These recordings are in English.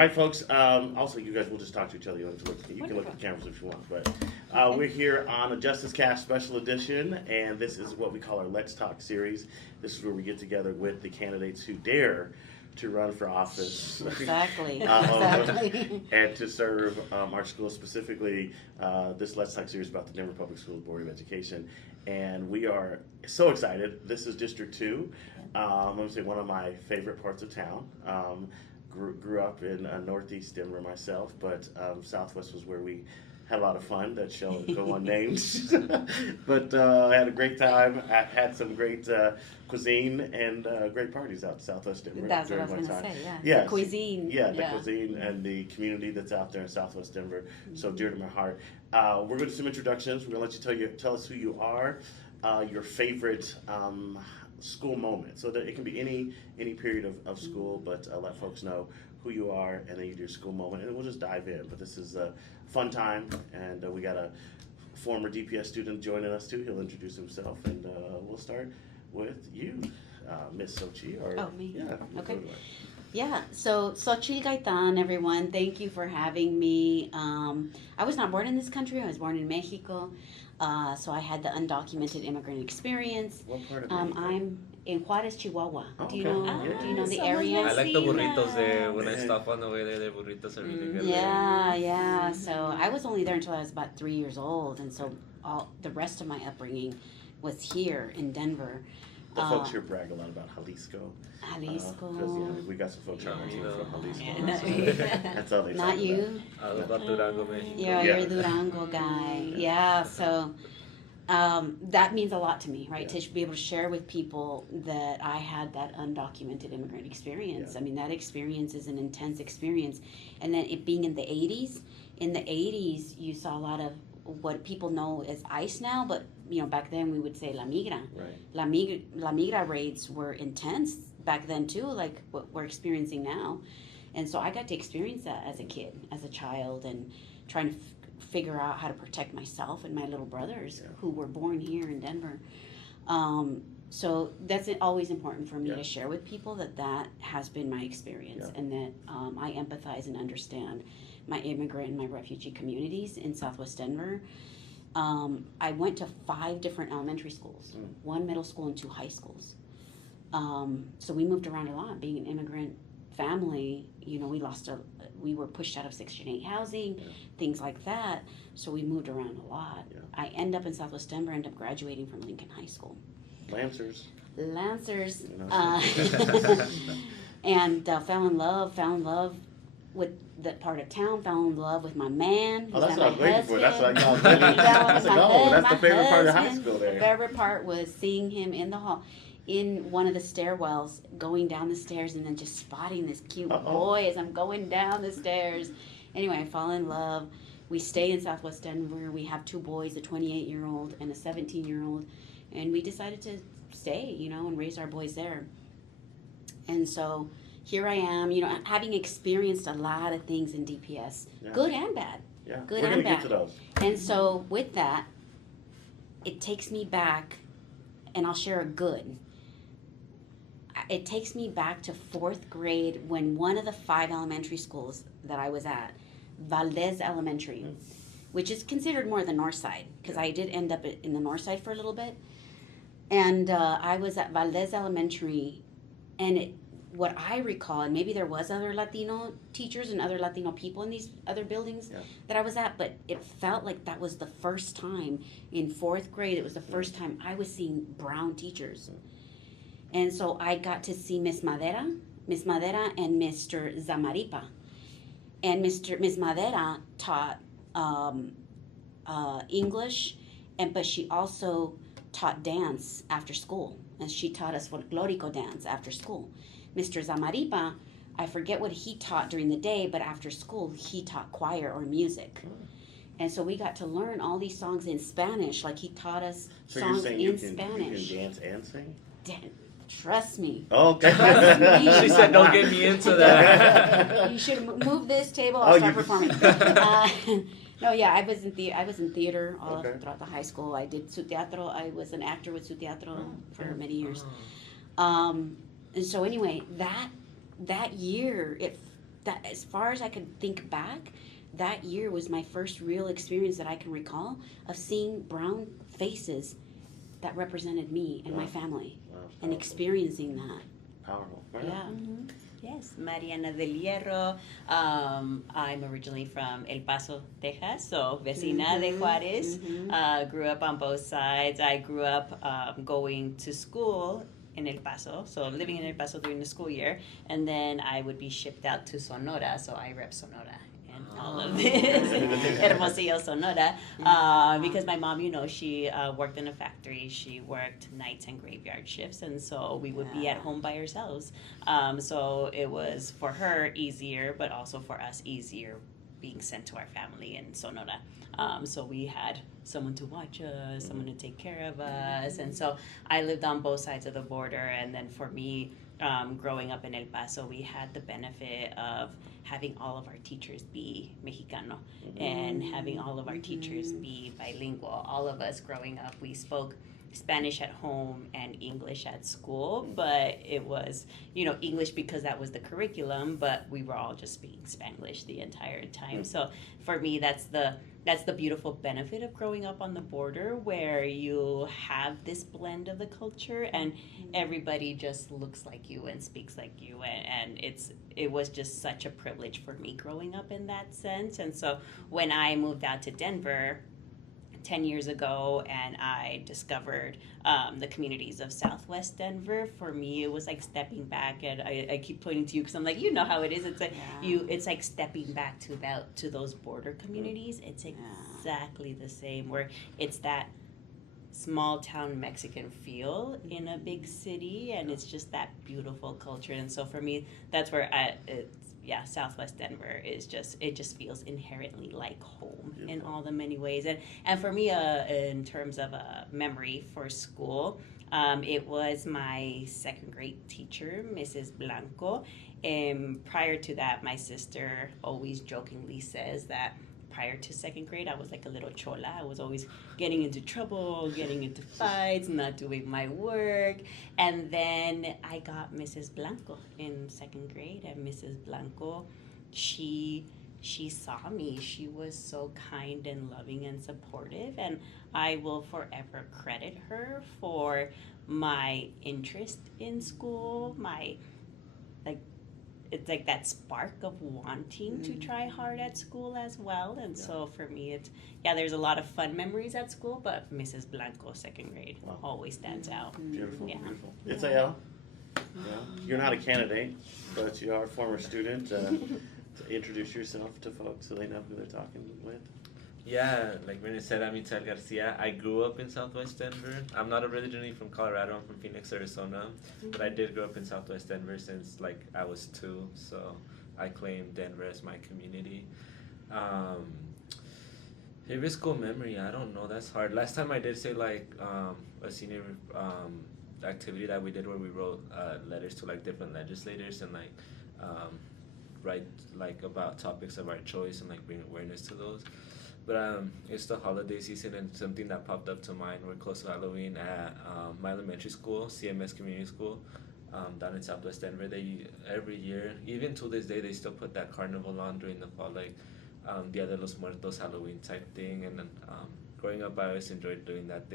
right, folks. Also, you guys will just talk to each other. You can look at the cameras if you want. But we're here on a Justice Cast Special Edition, and this is what we call our Let's Talk series. This is where we get together with the candidates who dare to run for office. Exactly. And to serve our school, specifically this Let's Talk series about the Denver Public Schools Board of Education. And we are so excited. This is District 2. Let me say one of my favorite parts of town. Grew up in Northeast Denver myself, but Southwest was where we had a lot of fun. That shall go unnamed. But I had a great time. I had some great cuisine and great parties out in Southwest Denver. That's what I was going to say, yeah. The cuisine. Yeah, the cuisine and the community that's out there in Southwest Denver, so dear to my heart. We're going to do some introductions. We're going to let you tell us who you are, your favorite school moment. So that it can be any period of school, but let folks know who you are, and then you do your school moment, and we'll just dive in. But this is a fun time, and we got a former DPS student joining us too. He'll introduce himself, and we'll start with you, Miss Sochi. Me? Yeah. Okay. Yeah, so Xochitl Gaitan, everyone, thank you for having me. I was not born in this country. I was born in Mexico, so I had the undocumented immigrant experience. What part of Mexico? I'm in Juarez, Chihuahua. Oh, Do you okay. know? Yeah. Do you know the Somos area? I like the burritos de when I stop on the way there. The burritos are really good. Yeah. So I was only there until I was about 3 years old, and so all the rest of my upbringing was here in Denver. The folks here brag a lot about Jalisco. Jalisco. Because we got some folks on our team from Jalisco. Yeah. That's all they Not talk you. About Durango, Mexico. You're a Durango guy. Yeah, so that means a lot to me, right? Yeah. To be able to share with people that I had that undocumented immigrant experience. Yeah. I mean, that experience is an intense experience. And then it being in the 80s, you saw a lot of what people know as ICE now, but back then we would say La Migra. Right. La Migra raids were intense back then too, like what we're experiencing now. And so I got to experience that as a kid, as a child, and trying to figure out how to protect myself and my little brothers who were born here in Denver. So that's always important for me to share with people that has been my experience, and that I empathize and understand my immigrant and my refugee communities in Southwest Denver. I went to 5 different elementary schools, 1 middle school and 2 high schools. So we moved around a lot. Being an immigrant family, we were pushed out of Section 8 housing, things like that. So we moved around a lot. Yeah. I end up in Southwest Denver, end up graduating from Lincoln High School. Lancers. And fell in love with that part of town, fell in love with my man. Oh, that's what I was waiting for. That's what I called it. That's the favorite part of high school there. The favorite part was seeing him in the hall, in one of the stairwells, going down the stairs, and then just spotting this cute boy as I'm going down the stairs. Anyway, I fall in love. We stay in Southwest Denver. We have 2 boys, a 28-year-old and a 17-year-old. And we decided to stay, and raise our boys there. And so here I am, having experienced a lot of things in DPS, good and bad. Yeah, good we're and gonna bad. get to those. And so with that, it takes me back, and I'll share a good. It takes me back to 4th grade when one of the 5 elementary schools that I was at, Valdez Elementary, which is considered more the north side, because I did end up in the north side for a little bit. And I was at Valdez Elementary, and what I recall, and maybe there was other Latino teachers and other Latino people in these other buildings that I was at, but it felt like that was the first time in 4th grade, it was the first time I was seeing brown teachers. And so I got to see Miss Madera and Mr. Zamaripa. And Miss Madera taught English, but she also taught dance after school. And she taught us folklorico dance after school. Mr. Zamaripa, I forget what he taught during the day, but after school he taught choir or music. And so we got to learn all these songs in Spanish, like he taught us songs in Spanish. You can dance and sing? Trust me. Okay. Trust me. She said, "Don't get me into that." You should move this table. I'll start performing. No, yeah, I was in theater all throughout the high school. I did su teatro. I was an actor with su teatro for many years. And so anyway, that year, that as far as I could think back, that year was my first real experience that I can recall of seeing brown faces that represented me and my family Wow, and powerful. experiencing that. Powerful. Right? Yeah. Yes, Mariana del Hierro. I'm originally from El Paso, Texas, so vecina de Juarez. Grew up on both sides. I grew up going to school in El Paso, so living in El Paso during the school year, and then I would be shipped out to Sonora, so I rep Sonora and all of this. Hermosillo, Sonora, because my mom, she worked in a factory. She worked nights and graveyard shifts, and so we would be at home by ourselves. So it was for her easier, but also for us easier being sent to our family in Sonora. So we had someone to watch us, someone to take care of us, and so I lived on both sides of the border. And then for me, growing up in El Paso, we had the benefit of having all of our teachers be Mexicano and having all of our teachers be bilingual. All of us growing up, we spoke Spanish at home and English at school, but it was, English because that was the curriculum, but we were all just speaking Spanglish the entire time. So for me, that's the beautiful benefit of growing up on the border, where you have this blend of the culture and everybody just looks like you and speaks like you, and it was just such a privilege for me growing up in that sense. And so when I moved out to Denver 10 years ago and I discovered the communities of Southwest Denver, for me it was like stepping back, and I keep pointing to you because I'm like, you know how it is. It's like it's like stepping back to those border communities. It's exactly the same, where it's that small town Mexican feel in a big city, and it's just that beautiful culture. And so for me, that's where Southwest Denver is it just feels inherently like home in all the many ways. And for me, in terms of a memory for school, it was my second grade teacher, Mrs. Blanco. Prior to that, my sister always jokingly says that prior to second grade, I was like a little chola. I was always getting into trouble, getting into fights, not doing my work. And then I got Mrs. Blanco in second grade, and Mrs. Blanco, she saw me. She was so kind and loving and supportive, and I will forever credit her for my interest in school, it's like that spark of wanting to try hard at school as well. And so for me, there's a lot of fun memories at school, but Mrs. Blanco, second grade, always stands out. Beautiful, beautiful. It's A.L. You're not a candidate, but you are a former student. To introduce yourself to folks so they know who they're talking with. Yeah, like Renee said, I'm Itzel Garcia. I grew up in Southwest Denver. I'm not originally from Colorado. I'm from Phoenix, Arizona. But I did grow up in Southwest Denver since I was 2. So I claim Denver as my community. Favorite school memory? I don't know. That's hard. Last time I did say a senior activity that we did where we wrote letters to different legislators and write about topics of our choice and bring awareness to those. But it's the holiday season, and something that popped up to mind. We're close to Halloween at my elementary school, CMS Community School, down in Southwest Denver. They every year, even to this day, they still put that carnival on during the fall, Dia de los Muertos Halloween type thing. And then growing up, I always enjoyed doing that.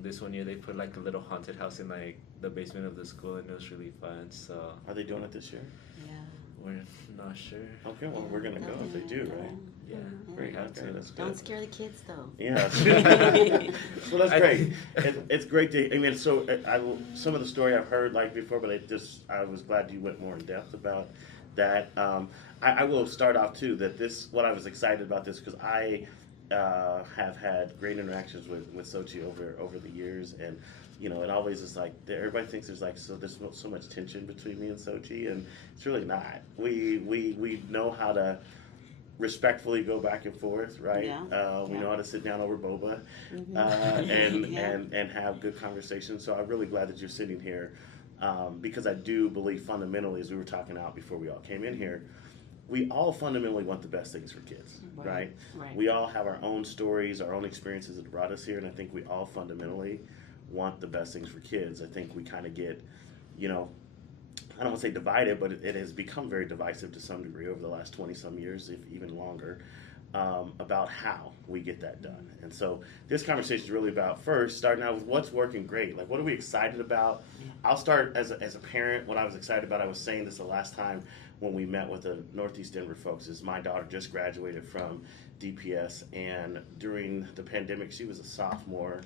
This one year they put a little haunted house in the basement of the school, and it was really fun. So Are they doing it this year? we're not sure. Okay, well we're gonna go if they do, right? Yeah, Very we have okay, to. that's good. Don't scare the kids though. Yeah. Well, that's great. It's great to. I mean, so some of the story I've heard before, but I was glad you went more in depth about that. I will start off too. What I was excited about this because I have had great interactions with Sochi over the years, and it always is everybody thinks there's so much tension between me and Sochi, and it's really not. We know how to respectfully go back and forth, right? We know how to sit down over boba and have good conversations. So I'm really glad that you're sitting here because I do believe fundamentally, as we were talking out before we all came in here, we all fundamentally want the best things for kids, right? We all have our own stories, our own experiences that brought us here, and I think we all fundamentally want the best things for kids. I think we kind of get, I don't want to say divided, but it has become very divisive to some degree over the last 20 some years, if even longer, about how we get that done. And so this conversation is really about first starting out with what's working great. Like, what are we excited about? I'll start as a parent. What I was excited about, I was saying this the last time when we met with the Northeast Denver folks, is my daughter just graduated from DPS, and during the pandemic, she was a sophomore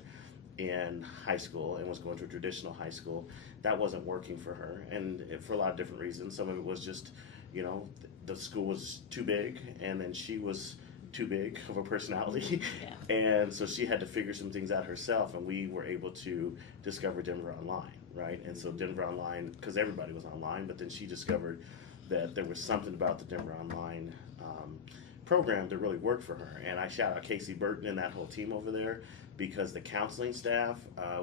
in high school and was going to a traditional high school. That wasn't working for her, and for a lot of different reasons. Some of it was just, the school was too big, and then she was too big of a personality. Yeah. And so she had to figure some things out herself, and we were able to discover Denver Online, right? And so Denver Online, because everybody was online, but then she discovered that there was something about the Denver Online program that really worked for her. And I shout out Casey Burton and that whole team over there, because the counseling staff,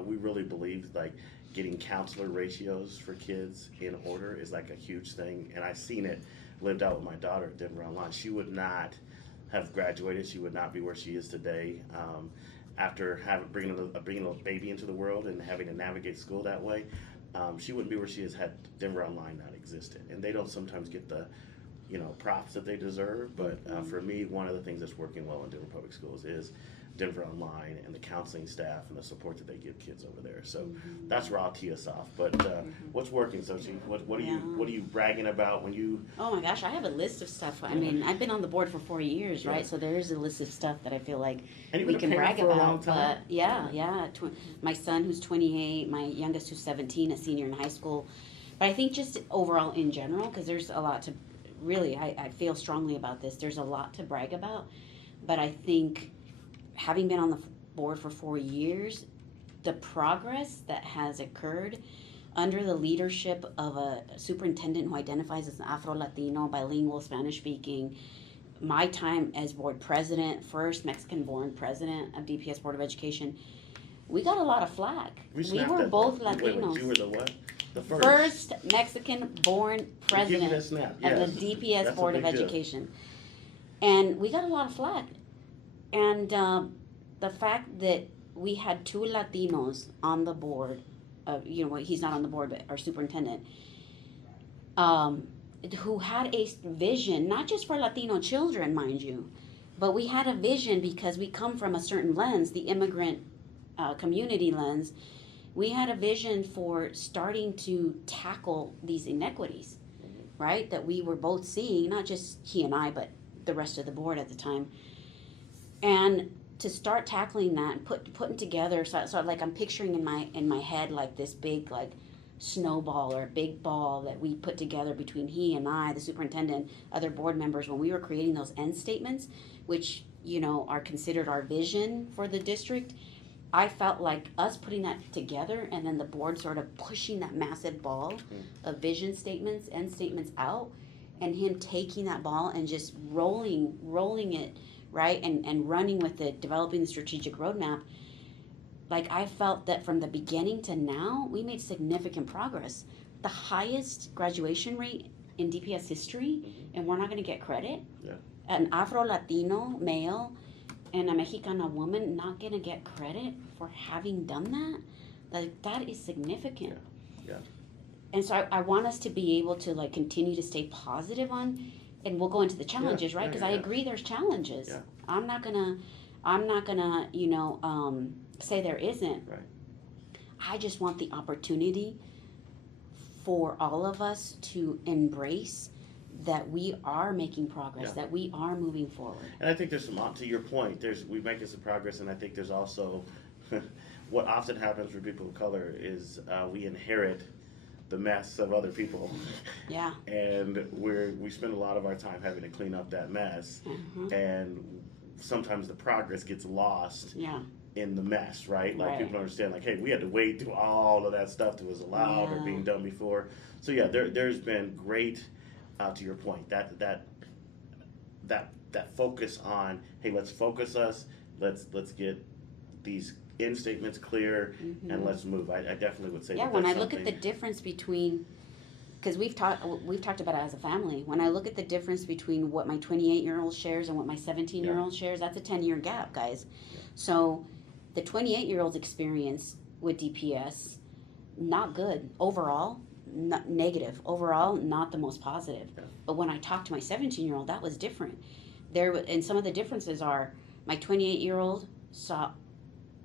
we really believe like getting counselor ratios for kids in order is like a huge thing. And I've seen it lived out with my daughter at Denver Online. She would not have graduated. She would not be where she is today after bringing a baby into the world and having to navigate school that way. She wouldn't be where she is had Denver Online not existed. And they don't sometimes get the props that they deserve. But for me, one of the things that's working well in Denver Public Schools is Denver Online and the counseling staff and the support that they give kids over there. So that's where I'll tee us off. But what's working, Sochi? What are you bragging about when you? Oh my gosh, I have a list of stuff. I mean, I've been on the board for 4 years, right? So there's a list of stuff that I feel like And you've we been can a parent brag for a long about. time. But yeah. My son, who's 28, my youngest, who's 17, a senior in high school. But I think just overall in general, because there's a lot to really, I feel strongly about this. There's a lot to brag about, but I think having been on the board for 4 years, the progress that has occurred under the leadership of a superintendent who identifies as Afro-Latino, bilingual, Spanish-speaking, my time as board president, first Mexican-born president of DPS Board of Education, we got a lot of flack. We snapped were that both up. Wait, Latinos. you were the what? The First Mexican-born Give you president that snap. of Yes. the DPS That's a Board of big deal. Education. And we got a lot of flack. And the fact that we had 2 Latinos on the board, he's not on the board, but our superintendent, who had a vision, not just for Latino children, mind you, but we had a vision because we come from a certain lens, the immigrant community lens. We had a vision for starting to tackle these inequities, right? That we were both seeing, not just he and I, but the rest of the board at the time. And to start tackling that and putting together, so like I'm picturing in my head like this big like snowball or a big ball that we put together between he and I, the superintendent, other board members, when we were creating those end statements, which are considered our vision for the district. I felt like us putting that together and then the board sort of pushing that massive ball of vision statements, end statements out, and him taking that ball and just rolling it, right, and running with it, developing the strategic roadmap. Like, I felt that from the beginning to now, we made significant progress. The highest graduation rate in DPS history, and we're not going to get credit. Yeah. An Afro-Latino male and a Mexicana woman not going to get credit for having done that. Like, that is significant. Yeah. And so I want us to be able to like continue to stay positive on, and we'll go into the challenges, right? Because I agree there's challenges. Yeah. I'm not gonna say there isn't. Right. I just want the opportunity for all of us to embrace that we are making progress, that we are moving forward. And I think there's some, to your point, we're making some progress, and I think there's also, what often happens for people of color is we inherit the mess of other people. Yeah. And we spend a lot of our time having to clean up that mess, and sometimes the progress gets lost in the mess, right? Like people don't understand, like, hey, we had to wait through all of that stuff that was allowed or being done before. So yeah, there's been great, to your point, that focus on, hey, let's focus us, let's get these end statements clear, and let's move. I definitely would say that when I that's look at the difference between, because we've talked about it as a family, when I look at the difference between what my 28-year-old shares and what my 17-year-old shares, that's a 10-year gap, guys. So the 28-year-old's experience with DPS, not good overall, negative overall, not the most positive. Yeah. But when I talked to my 17-year-old, that was different. And some of the differences are my 28-year-old saw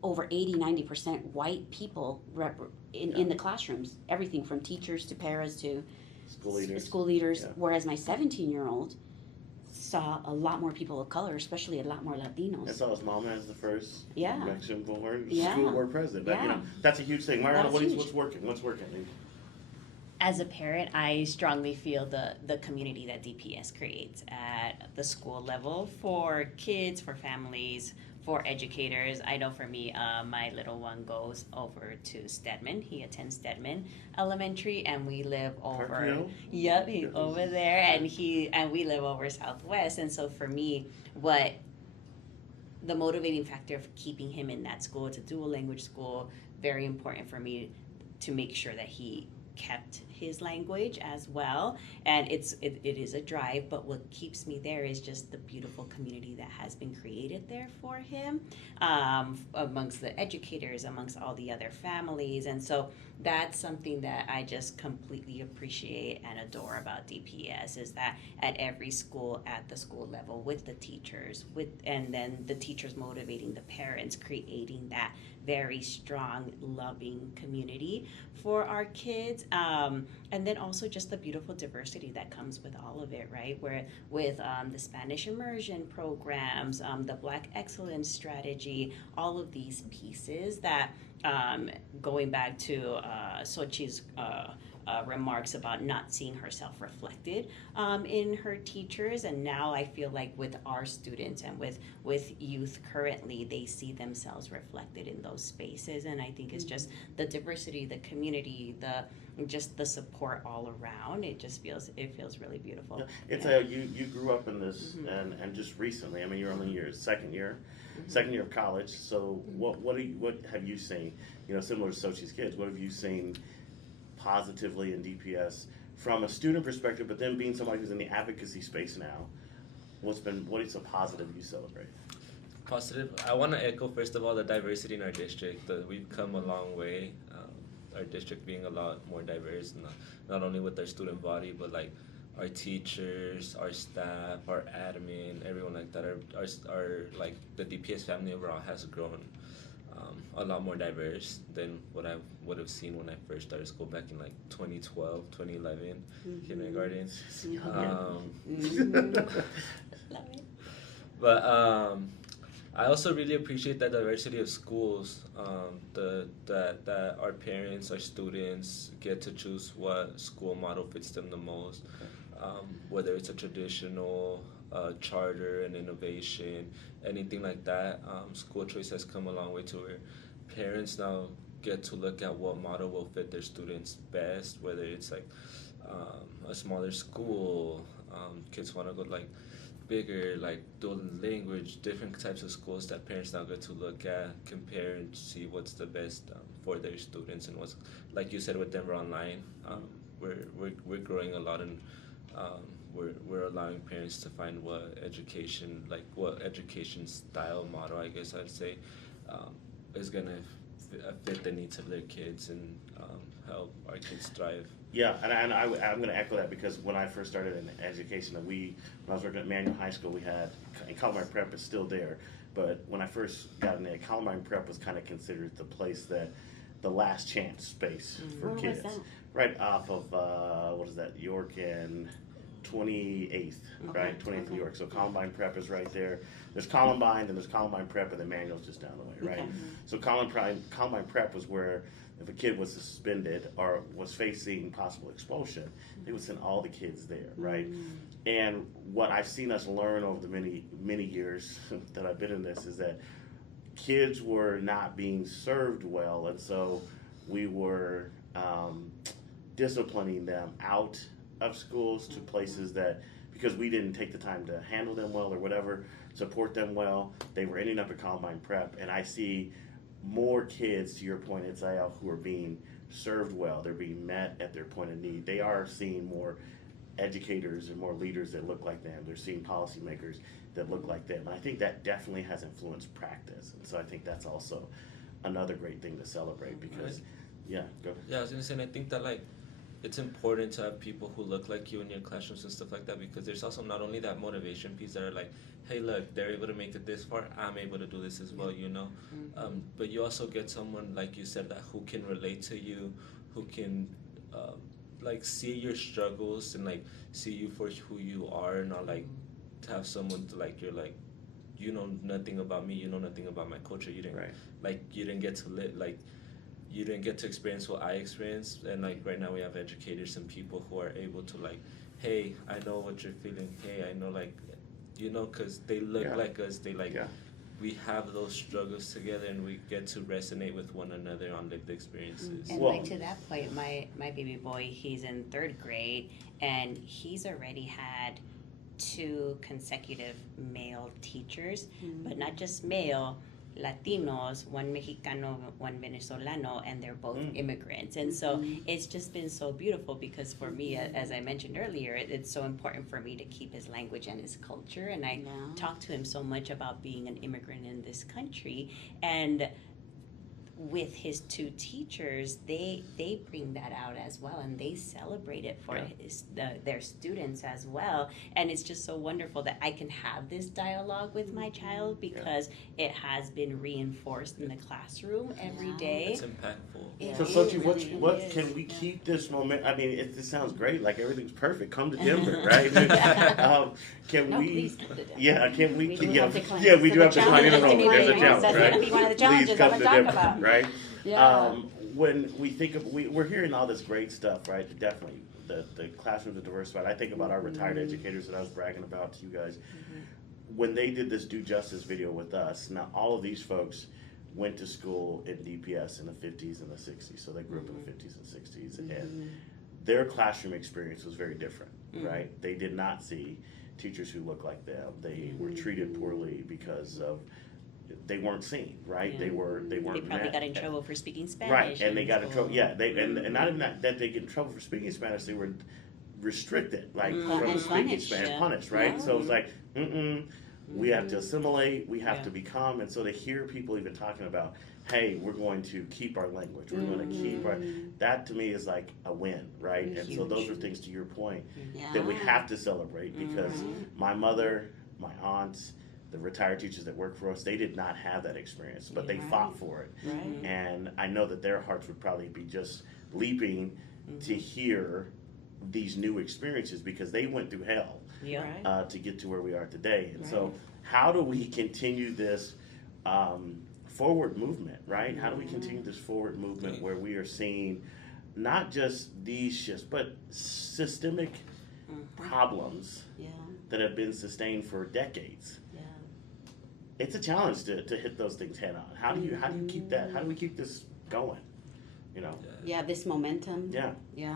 over 80-90% white people in the classrooms, everything from teachers to paras to School leaders. Yeah. Whereas my 17-year-old saw a lot more people of color, especially a lot more Latinos. And saw his mom as the first Yeah. Mexican-born Yeah. school board president. That, Yeah. That's a huge thing. Mariana, That's huge. what's working? What's working? As a parent, I strongly feel the community that DPS creates at the school level for kids, for families, for educators. I know for me, my little one goes over to Stedman. He attends Stedman Elementary, and we live over. Parkville? Yep, he's over there, and we live over Southwest. And so for me, what the motivating factor of keeping him in that school, it's a dual language school, very important for me to make sure that he kept his language as well. And it is a drive, but what keeps me there is just the beautiful community that has been created there for him, amongst the educators, amongst all the other families. And so that's something that I just completely appreciate and adore about DPS, is that at every school, at the school level, with the teachers, and then the teachers motivating the parents, creating that very strong, loving community for our kids. And then also just the beautiful diversity that comes with all of it, right? Where with the Spanish immersion programs, the Black Excellence Strategy, all of these pieces that, going back to Xochi's remarks about not seeing herself reflected in her teachers, and now I feel like with our students and with youth currently, they see themselves reflected in those spaces. And I think it's just the diversity, the community, just the support all around. It feels really beautiful. Yeah. It's you grew up in this, and just recently. I mean, you're only in your second year of college. So what have you seen? Similar to Xochi's kids, what have you seen positively in DPS from a student perspective, but then being somebody who's in the advocacy space now? What is a positive you celebrate? Positive. I want to echo first of all the diversity in our district. We've come a long way. Our district being a lot more diverse, not only with our student body, but like our teachers, our staff, our admin, everyone like that. Our like the DPS family overall has grown a lot more diverse than what I would have seen when I first started school back in like 2012, 2011, kindergarten. Love it. But I also really appreciate that diversity of schools, that our parents, our students get to choose what school model fits them the most, whether it's a traditional charter and innovation, anything like that. School choice has come a long way to where parents now get to look at what model will fit their students best, whether it's like a smaller school, kids want to go like bigger, like dual language, different types of schools that parents now get to look at, compare, and see what's the best for their students. And what's, like you said with Denver Online, we're growing a lot, and we're allowing parents to find what education style model, I guess I'd say, is gonna fit the needs of their kids and help our kids thrive. Yeah, and I'm going to echo that, because when I first started in education, when I was working at Manual High School, we had, and Columbine Prep is still there, but when I first got in there, Columbine Prep was kind of considered the place the last chance space for Where kids. was that? Right off of, York and 28th, right? 28th in York. So Columbine Prep is right there. There's Columbine, then there's Columbine Prep, and then Manual's just down the way, right? Okay. So Columbine Prep was where, if a kid was suspended or was facing possible expulsion, they would send all the kids there, right? And what I've seen us learn over the many years that I've been in this is that kids were not being served well, and so we were disciplining them out of schools to places that, because we didn't take the time to handle them well or whatever, support them well, they were ending up at Columbine Prep. And I see more kids, to your point, Itzael, who are being served well. They're being met at their point of need. They are seeing more educators and more leaders that look like them. They're seeing policymakers that look like them. And I think that definitely has influenced practice. And so I think that's also another great thing to celebrate, because, yeah, go ahead. Yeah, I was gonna say, and I think that like it's important to have people who look like you in your classrooms and stuff like that, because there's also not only that motivation piece that are like, hey, look, they're able to make it this far, I'm able to do this as well, you know. But you also get someone, like you said, that who can relate to you, who can like see your struggles and like see you for who you are, and not like to have someone to like, you're like, you know nothing about me, you know nothing about my culture, you didn't you didn't get to live, like you didn't get to experience what I experienced. And like right now we have educators and people who are able to like, hey, I know what you're feeling, hey, I know, like, you know, because they look like us, they like we have those struggles together, and we get to resonate with one another on lived experiences. And like to that point, my baby boy, he's in 3rd grade, and he's already had 2 consecutive male teachers, but not just male, Latinos, one Mexicano, one Venezolano, and they're both immigrants. And so it's just been so beautiful, because for me, as I mentioned earlier, it's so important for me to keep his language and his culture. And I talk to him so much about being an immigrant in this country. And with his 2 teachers, they bring that out as well, and they celebrate it for their students as well. And it's just so wonderful that I can have this dialogue with my child, because it has been reinforced in the classroom every day. It's impactful. So Sochi, what can we keep this moment? I mean, this sounds great. Like everything's perfect. Come to Denver, right? Can we? Please come to Denver. Yeah, can we? We do have to climb. Yeah, we So do the have to climb in a challenge row. is There's a gonna challenge, that's right? gonna be one of the challenges Please I'm come gonna to talk Denver, about. right? Yeah. When we think of, we're hearing all this great stuff, right? Definitely, the classrooms are diversified. I think about our retired educators that I was bragging about to you guys. When they did this Do Justice video with us, now all of these folks went to school in DPS in the 50s and the 60s, so they grew up in the 50s and 60s, and their classroom experience was very different, right? They did not see teachers who looked like them. They were treated poorly because of they weren't seen, right? They weren't. They probably met. got in trouble for speaking Spanish. Right, and they got in trouble. Yeah, and not even that they get in trouble for speaking Spanish. They were restricted, like from And speaking punished. Spanish, punished, right? So it's like, we have to assimilate. We have to become, and so to hear people even talking about, hey, we're going to keep our language. We're going to keep our. That to me is like a win, right? And so those are things, to your point, that we have to celebrate, because my mother, my aunts, the retired teachers that work for us, they did not have that experience, but they fought for it. Right. And I know that their hearts would probably be just leaping to hear these new experiences, because they went through hell to get to where we are today. And so how do we continue this forward movement, right? How do we continue this forward movement where we are seeing not just these shifts, but systemic problems that have been sustained for decades? It's a challenge to hit those things head on. How do you keep that? How do we keep this going? You know? Yeah, this momentum. Yeah.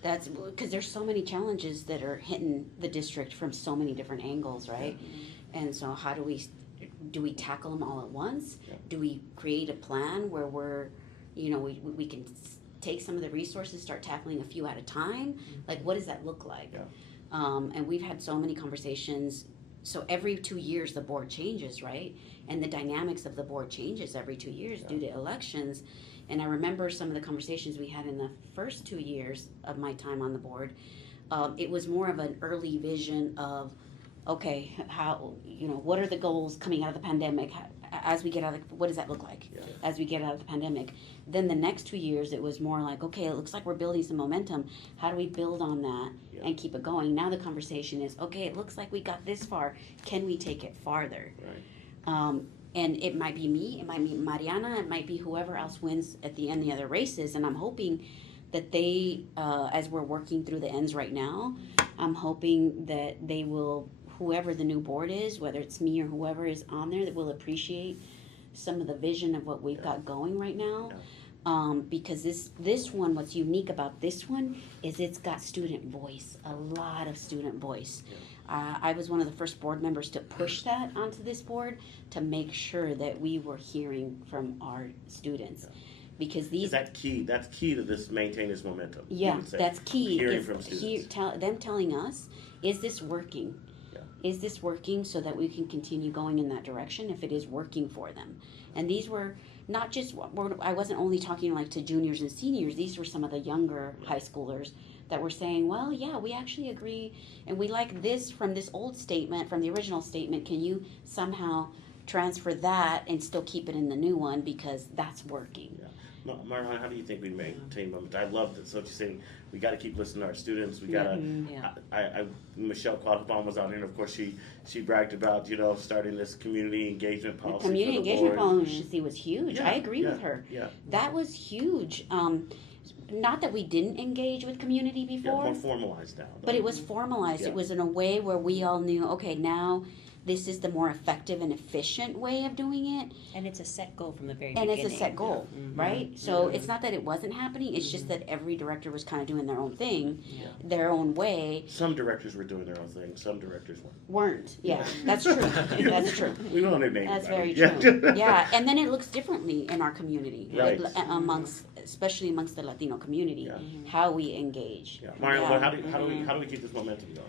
That's because there's so many challenges that are hitting the district from so many different angles, right? And so how do we tackle them all at once? Do we create a plan where we can take some of the resources, start tackling a few at a time? Like, what does that look like? And we've had so many conversations. So every 2 years the board changes, right? And the dynamics of the board changes every 2 years due to elections. And I remember some of the conversations we had in the first 2 years of my time on the board. It was more of an early vision of, okay, how, what are the goals coming out of the pandemic? As we get out of what does that look like as we get out of the pandemic? Then the next 2 years, it was more like, okay, it looks like we're building some momentum. How do we build on that and keep it going? Now the conversation is, okay, it looks like we got this far. Can we take it farther? And it might be me, it might be Mariana, it might be whoever else wins at the end of the other races. And I'm hoping that they, as we're working through the ends right now, I'm hoping that they will, whoever the new board is, whether it's me or whoever is on there, that will appreciate some of the vision of what we've got going right now. Because this one, what's unique about this one is it's got student voice, a lot of student voice. I was one of the first board members to push that onto this board to make sure that we were hearing from our students. Because these... That's key to this, maintain this momentum. Yeah, that's key. Hearing from students. Them telling us, is this working? Is this working so that we can continue going in that direction if it is working for them? And these were not just, I wasn't only talking like to juniors and seniors, these were some of the younger high schoolers that were saying, well, yeah, we actually agree, and we like this from this old statement, from the original statement, can you somehow transfer that and still keep it in the new one, because that's working. Marlon, how do you think we maintain momentum? I love that. So what you're saying, we got to keep listening to our students. We got to. Yeah. Michelle Quattlebaum was out here, and of course she bragged about starting this community engagement policy. The community for the engagement board. policy was huge. Yeah, I agree yeah, with her. Yeah. That was huge. Not that we didn't engage with community Yeah, before, more formalized now. but it was formalized. Yeah. It was in a way where we all knew, okay, now this is the more effective and efficient way of doing it. And it's a set goal from the very And beginning. it's a set goal, right? So it's not that it wasn't happening, it's just that every director was kind of doing their own thing, their own way. Some directors were doing their own thing. Some directors weren't. Weren't, yeah, that's true. That's true. We don't have to name That's anybody. very true. Yeah, and then it looks differently in our community, Right. especially amongst the Latino community, how we engage. Yeah. Mario, Yeah. how do we keep this momentum going?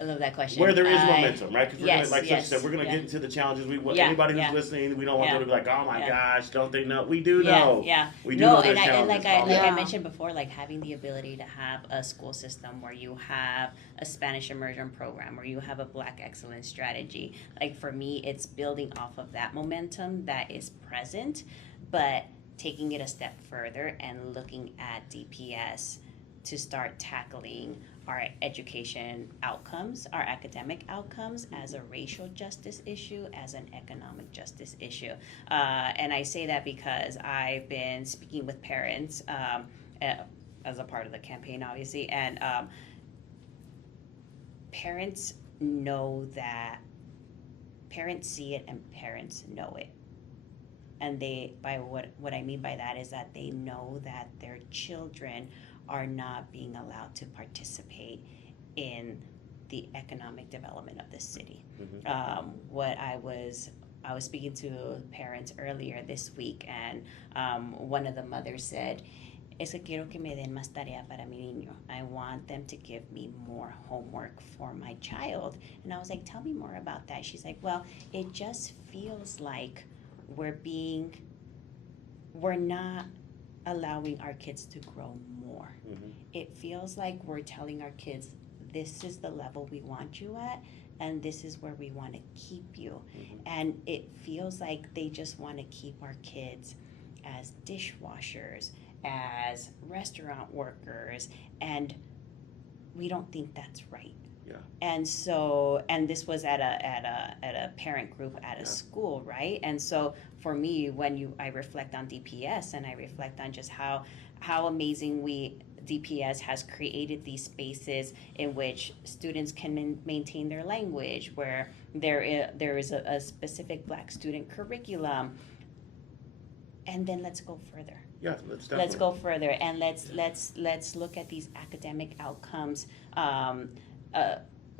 I love that question. Where there is momentum, right? Because Yes, like yes, you said, we're going to yeah. get into the challenges. Yeah, Anybody who's yeah. listening, we don't want them to be like, oh my Yeah. gosh, don't they know? We do know. Yeah. We do No, know there's and challenges. like I Yeah. mentioned before, like having the ability to have a school system where you have a Spanish immersion program, where you have a Black excellence strategy. Like for me, it's building off of that momentum that is present, but taking it a step further and looking at DPS to start tackling our education outcomes, our academic outcomes, as a racial justice issue, as an economic justice issue. And I say that because I've been speaking with parents as a part of the campaign, obviously, and parents know that, parents see it and parents know it. And what I mean by that is that they know that their children are not being allowed to participate in the economic development of the city. What I was speaking to parents earlier this week, and one of the mothers said, "Es que quiero que me den más tarea para mi niño. I want them to give me more homework for my child." And I was like, "Tell me more about that." She's like, "Well, it just feels like we're not allowing our kids to grow more. It feels like we're telling our kids, this is the level we want you at, and this is where we want to keep you." And it feels like they just want to keep our kids as dishwashers, as restaurant workers, and we don't think that's right. Yeah. And so, and this was at a parent group at a school, right? And so for me, when I reflect on DPS, and I reflect on just how amazing DPS has created these spaces in which students can maintain their language, where there is a specific Black student curriculum. And then let's go further. Yeah, let's go further, and let's look at these academic outcomes,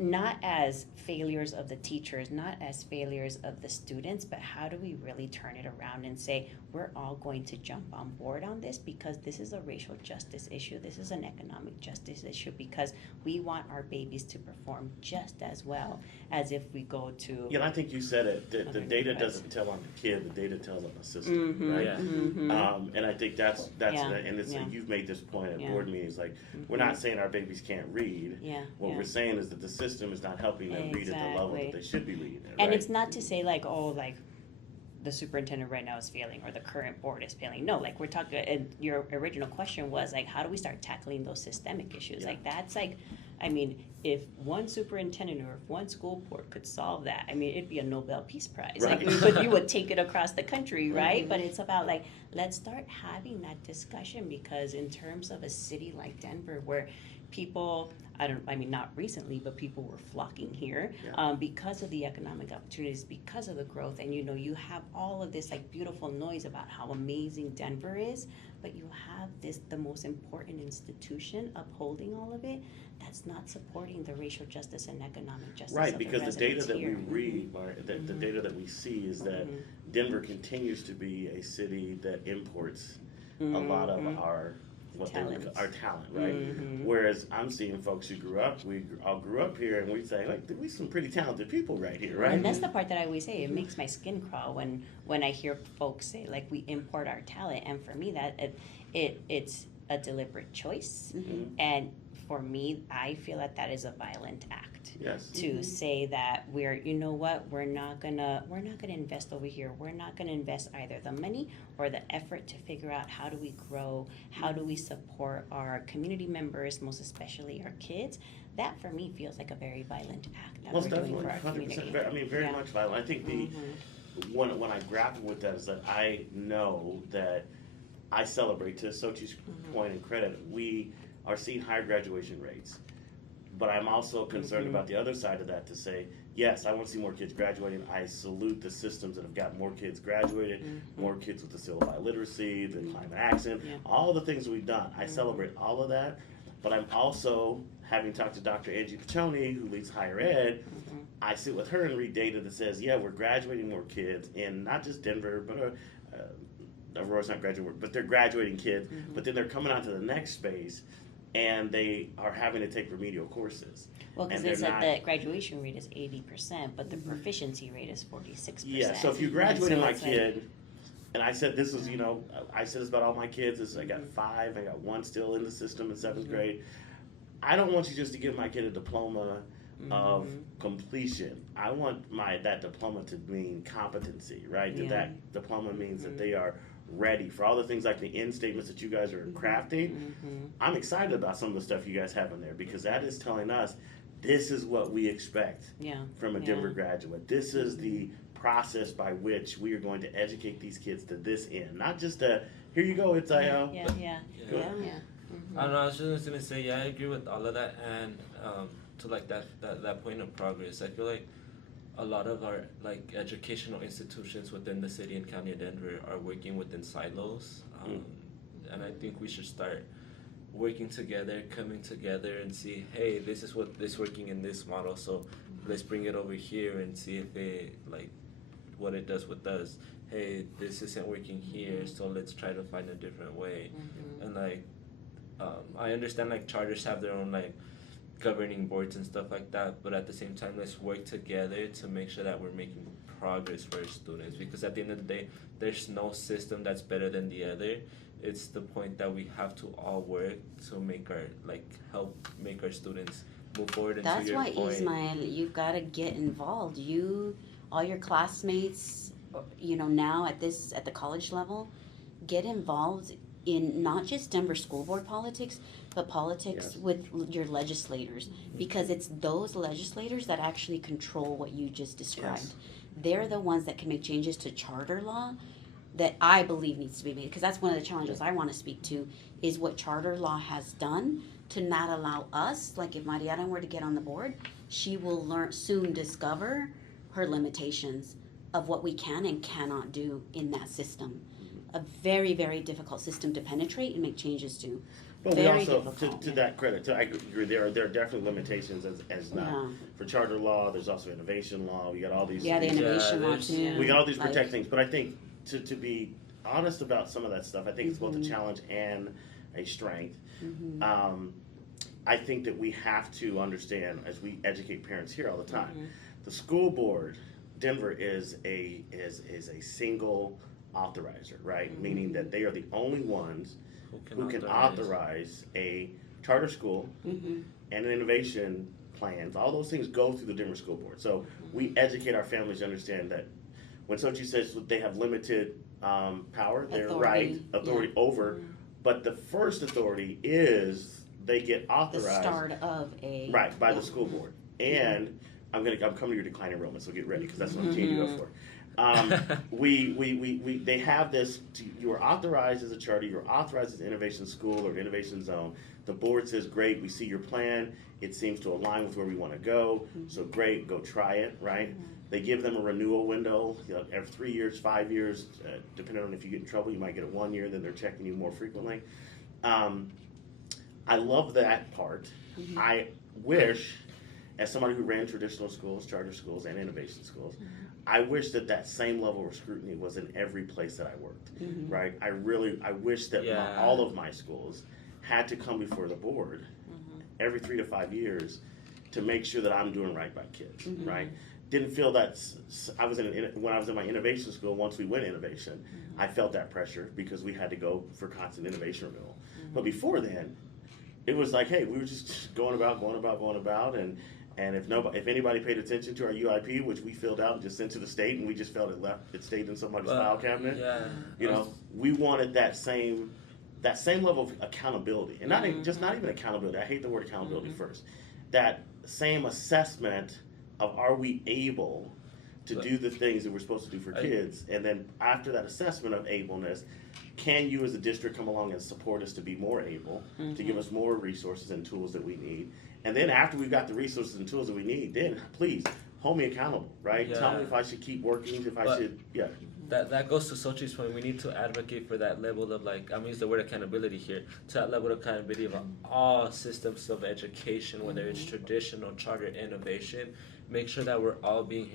not as failures of the teachers, not as failures of the students, but how do we really turn it around and say, we're all going to jump on board on this, because this is a racial justice issue, this is an economic justice issue, because we want our babies to perform just as well as if we go to... Yeah, and I think you said it, the data doesn't tell on the kid, the data tells on the system, right? And I think that's and it's like, you've made this point at board meetings, like, we're not saying our babies can't read. What we're saying is that the system is not helping them read at the level that they should be reading at, And right? it's not to say like, oh, like, the superintendent right now is failing, or the current board is failing. No, like, we're talking, and your original question was like, how do we start tackling those systemic issues? Like, that's like, I mean, if one superintendent or if one school board could solve that, I mean, it'd be a Nobel Peace Prize. Right. Like, you would take it across the country, right? But it's about like, let's start having that discussion, because in terms of a city like Denver, where people, not recently, but people were flocking here because of the economic opportunities, because of the growth. And, you have all of this like beautiful noise about how amazing Denver is, but you have the most important institution upholding all of it that's not supporting the racial justice and economic justice. Right, of because the data that we here. read, the data that we see is that Denver continues to be a city that imports a lot of our what they would, Talents. our talent, right? Mhm. Whereas I'm seeing folks who we all grew up here, and we say, like, we some pretty talented people right here, right? And that's the part that I always say. It makes my skin crawl when I hear folks say like we import our talent. And for me, that it's a deliberate choice. Mhm. And for me, I feel that that is a violent act. Yes. To say that you know what, we're not gonna invest over here. We're not gonna invest either the money or the effort to figure out how do we grow, how do we support our community members, most especially our kids. That for me feels like a very violent act that Most we're doing definitely, for our 100%. community. I mean, very Yeah. much violent. I think when I grapple with that is that I know that I celebrate, to Sochi's point and credit, we are seeing higher graduation rates. But I'm also concerned about the other side of that to say, yes, I want to see more kids graduating. I salute the systems that have got more kids graduated, more kids with the civil literacy, the climate action, all the things we've done. I celebrate all of that. But I'm also, having talked to Dr. Angie Piccioni, who leads higher ed, I sit with her and read data that says, yeah, we're graduating more kids in not just Denver, but Aurora's not graduating, but they're graduating kids. But then they're coming on to the next space, and they are having to take remedial courses. Well, because And they they're said not- the graduation rate is 80%, but the proficiency rate is 46%. Yeah, so if you And graduated so my it's like- kid, and I said this is, I said this about all my kids, is I got 5, I got 1 still in the system in 7th grade. I don't want you just to give my kid a diploma of completion. I want that diploma to mean competency, right? Yeah. That diploma means that they are ready for all the things like the end statements that you guys are crafting. I'm excited about some of the stuff you guys have in there, because that is telling us this is what we expect Yeah. from a Denver graduate. This is the process by which we are going to educate these kids to this end, not just here you go, it's IO. Yeah. Good. I don't know. I was just gonna say, yeah, I agree with all of that, and to like that point of progress, I feel like a lot of our like educational institutions within the city and county of Denver are working within silos, and I think we should start working together, coming together, and see, hey, this is what is working in this model, so let's bring it over here and see if it like what it does with us. Hey, this isn't working here, so let's try to find a different way. And like I understand like charters have their own like governing boards and stuff like that, but at the same time, let's work together to make sure that we're making progress for our students, because at the end of the day, there's no system that's better than the other. It's the point that we have to all work to make help make our students move forward. And That's to your why, point, Ismael, you've got to get involved. All your classmates, now at the college level, get involved in not just Denver school board politics, but politics with your legislators, because it's those legislators that actually control what you just described. They're the ones that can make changes to charter law that I believe needs to be made, because that's one of the challenges I want to speak to, is what charter law has done to not allow us, like if Mariana were to get on the board, she will soon discover her limitations of what we can and cannot do in that system. A very, very difficult system to penetrate and make changes to. But we Very also, difficult. to that credit, I agree, there are definitely limitations as not. Yeah. For charter law, there's also innovation law, we got all these. Yeah, the things. innovation law there's- too. We got all these Like, protect things, but I think to be honest about some of that stuff, I think it's both a challenge and a strength. I think that we have to understand, as we educate parents here all the time, the school board, Denver is a single authorizer, right? Meaning that they are the only ones who can authorize a charter school and an innovation plans. All those things go through the Denver School Board. So we educate our families to understand that when Sochi says they have limited power, they're right, authority over, but the first authority is they get the authorized start of a. right by the school board. And I'm coming to your decline enrollment, so get ready, because that's what I'm teeing you up for. They have this. You are authorized as a charter. You're authorized as an innovation school or innovation zone. The board says, "Great, we see your plan. It seems to align with where we want to go. So great, go try it." Right? They give them a renewal window. Every 3 years, 5 years, depending on if you get in trouble, you might get it 1 year. Then they're checking you more frequently. I love that part. I wish, as somebody who ran traditional schools, charter schools, and innovation schools, I wish that same level of scrutiny was in every place that I worked, right? I wish that Yeah. all of my schools had to come before the board every 3 to 5 years to make sure that I'm doing right by kids, right? Didn't feel that I was when I was in my innovation school. Once we went innovation, I felt that pressure because we had to go for constant innovation renewal. But before then, it was like, hey, we were just going about, and if anybody paid attention to our UIP, which we filled out and just sent to the state, and we just felt it stayed in somebody's file cabinet. Yeah. You know, we wanted that same level of accountability, and not even accountability. I hate the word accountability first. That same assessment of, are we able to do the things that we're supposed to do for kids, and then after that assessment of ableness, can you as a district come along and support us to be more able, to give us more resources and tools that we need, and then after we've got the resources and tools that we need, then please hold me accountable, right? Tell me if I should keep working, That goes to Sochi's point. We need to advocate for that level of, like, I'm gonna use the word accountability here, to that level of accountability of all systems of education, whether it's traditional, charter, innovation. Make sure that we're all being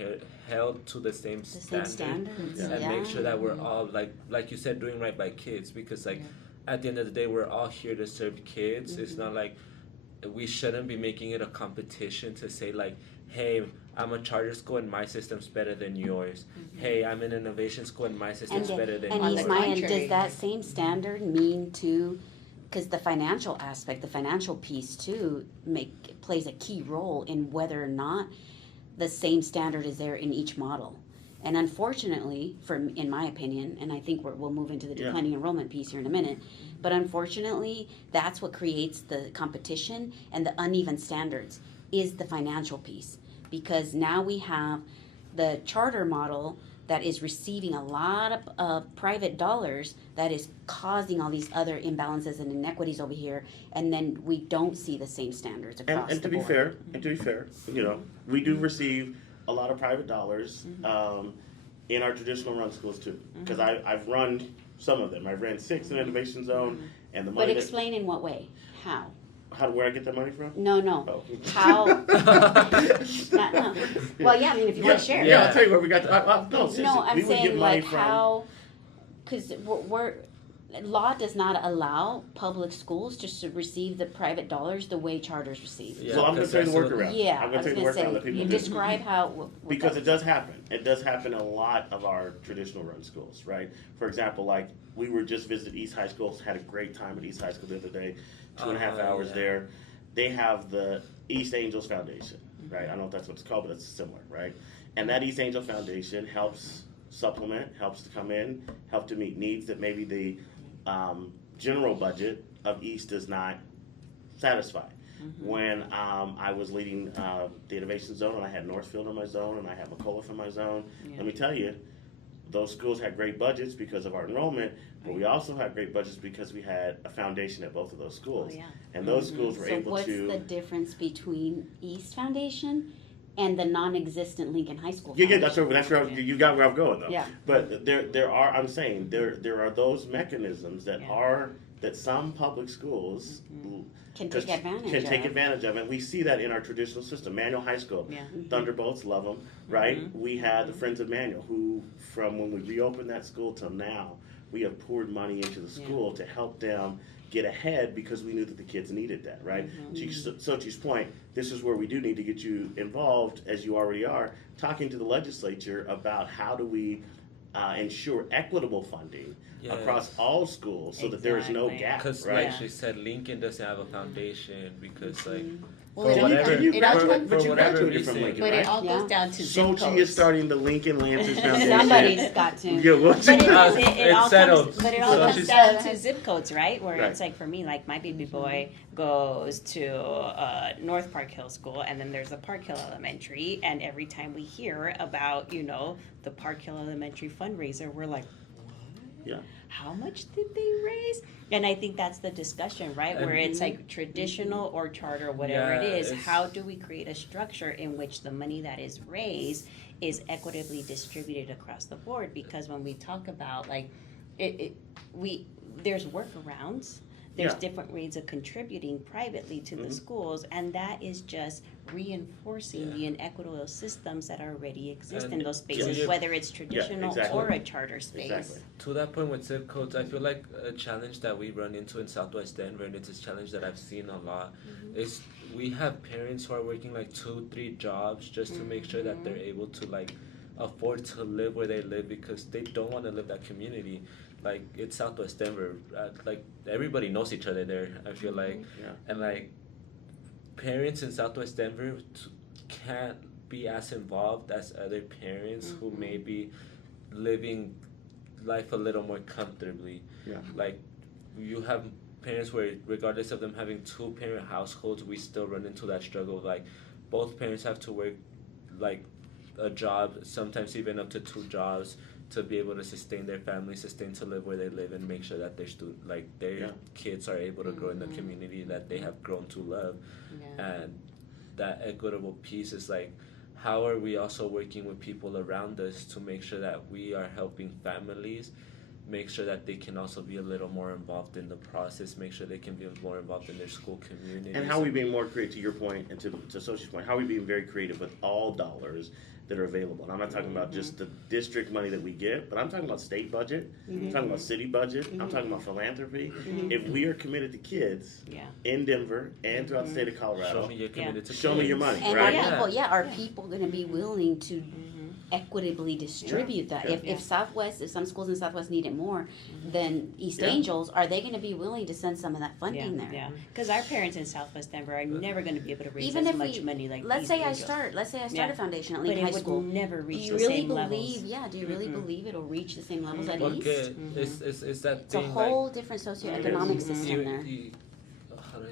held to the same standards, and make sure that we're all, like you said, doing right by kids, because at the end of the day, we're all here to serve kids. It's not like we shouldn't be making it a competition to say, like, hey, I'm a charter school and my system's better than yours. Hey, I'm an innovation school and my system's better than yours. And does that same standard mean to, because the financial aspect, the financial piece too, plays a key role in whether or not the same standard is there in each model. And unfortunately, in my opinion, and I think we'll move into the declining enrollment piece here in a minute, but unfortunately, that's what creates the competition and the uneven standards, is the financial piece. Because now we have the charter model that is receiving a lot of private dollars that is causing all these other imbalances and inequities over here, and then we don't see the same standards across the board. And to be fair, you know, we do receive a lot of private dollars in our traditional run schools too, because I've run some of them. I've ran 6 in Innovation Zone, and the money. But explain in what way? How? Where I get that money from? No. Oh. How? No. Well, yeah. I mean, if you want to share. Yeah, I'll tell you where we got. I'm saying like how, because law does not allow public schools just to receive the private dollars the way charters receive. Yeah, so I'm going to tell you the workaround. Yeah, I'm going to tell you the workaround that people do. Describe how. Because it does happen. It does happen in a lot of our traditional run schools, right? For example, like we were just visited East High School, had a great time at East High School the other day, 2.5 hours there. They have the East Angels Foundation, right? I don't know if that's what it's called, but it's similar, right? And that East Angel Foundation helps supplement, helps to come in, help to meet needs that maybe the general budget of East does not satisfy. When I was leading the Innovation Zone, and I had Northfield in my zone, and I had McAuliffe in my zone, let me tell you, those schools had great budgets because of our enrollment, but we also had great budgets because we had a foundation at both of those schools. And those schools were able to... So what's the difference between East Foundation and the non-existent Lincoln High School? Yeah, that's where you got where I'm going though. Yeah. But there are those mechanisms that some public schools can take advantage of. And we see that in our traditional system. Manual High School, Thunderbolts, love them, right? We had the Friends of Manual, who from when we reopened that school till now, we have poured money into the school to help them get ahead because we knew that the kids needed that, right? To Sochi's point, this is where we do need to get you involved, as you already are, talking to the legislature about how do we ensure equitable funding across all schools so that there is no gap, because right? like she said, Lincoln doesn't have a foundation because like Well, you graduated from Lincoln, but right? it all goes down to zip Sochi codes. is starting the Lincoln Lancers Foundation. Somebody's got to. Yeah, well, But it all settled. comes, but it all So comes she's- down to zip codes, right? Where Right. it's like for me, like my baby boy goes to North Park Hill School, and then there's a Park Hill Elementary, and every time we hear about the Park Hill Elementary fundraiser, we're like, Yeah. how much did they raise? And I think that's the discussion, right? Where it's like traditional or charter, whatever it is. How do we create a structure in which the money that is raised is equitably distributed across the board? Because when we talk about like there's workarounds there's Yeah. different ways of contributing privately to the Mhm. schools, and that is just reinforcing Yeah. the inequitable systems that already exist And in those spaces, yeah. whether it's traditional exactly. or a charter space. Exactly. To that point with zip codes, I feel like a challenge that we run into in Southwest Denver, and it's a challenge that I've seen a lot, is we have parents who are working like 2-3 jobs just to make sure that they're able to like afford to live where they live because they don't want to live that community. Like it's Southwest Denver, like everybody knows each other there. I feel like, Yeah. and like parents in Southwest Denver can't be as involved as other parents who may be living life a little more comfortably. Yeah. Like you have parents where regardless of them having 2-parent households, we still run into that struggle. Like both parents have to work like a job, sometimes even up to 2 jobs to be able to sustain their family, sustain to live where they live, and make sure that their their Yeah. kids are able to grow in the community that they have grown to love. Yeah. And that equitable piece is like, how are we also working with people around us to make sure that we are helping families make sure that they can also be a little more involved in the process, make sure they can be more involved in their school communities. And how are we being more creative, to your point, and to Sochi's point, how are we being very creative with all dollars that are available? And I'm not talking about just the district money that we get, but I'm talking about state budget, I'm talking about city budget, I'm talking about philanthropy. If we are committed to kids Yeah. in Denver and throughout the state of Show Colorado, me you're committed to show me your kids. money, And right? are people, are Yeah. people gonna be willing to equitably distribute that? Yeah. If Southwest, if some schools in Southwest need it more than East Yeah. Angels, are they gonna be willing to send some of that funding there? Yeah, because our parents in Southwest Denver are never going to be able to raise Even as if much we- money like Let's East say I Angels. start a Yeah. foundation at But Lincoln it High would School. never Do reach you the really same believe, levels. do you really believe it'll reach the same levels at East? Porque it's that It's a thing whole different socioeconomic system there. How do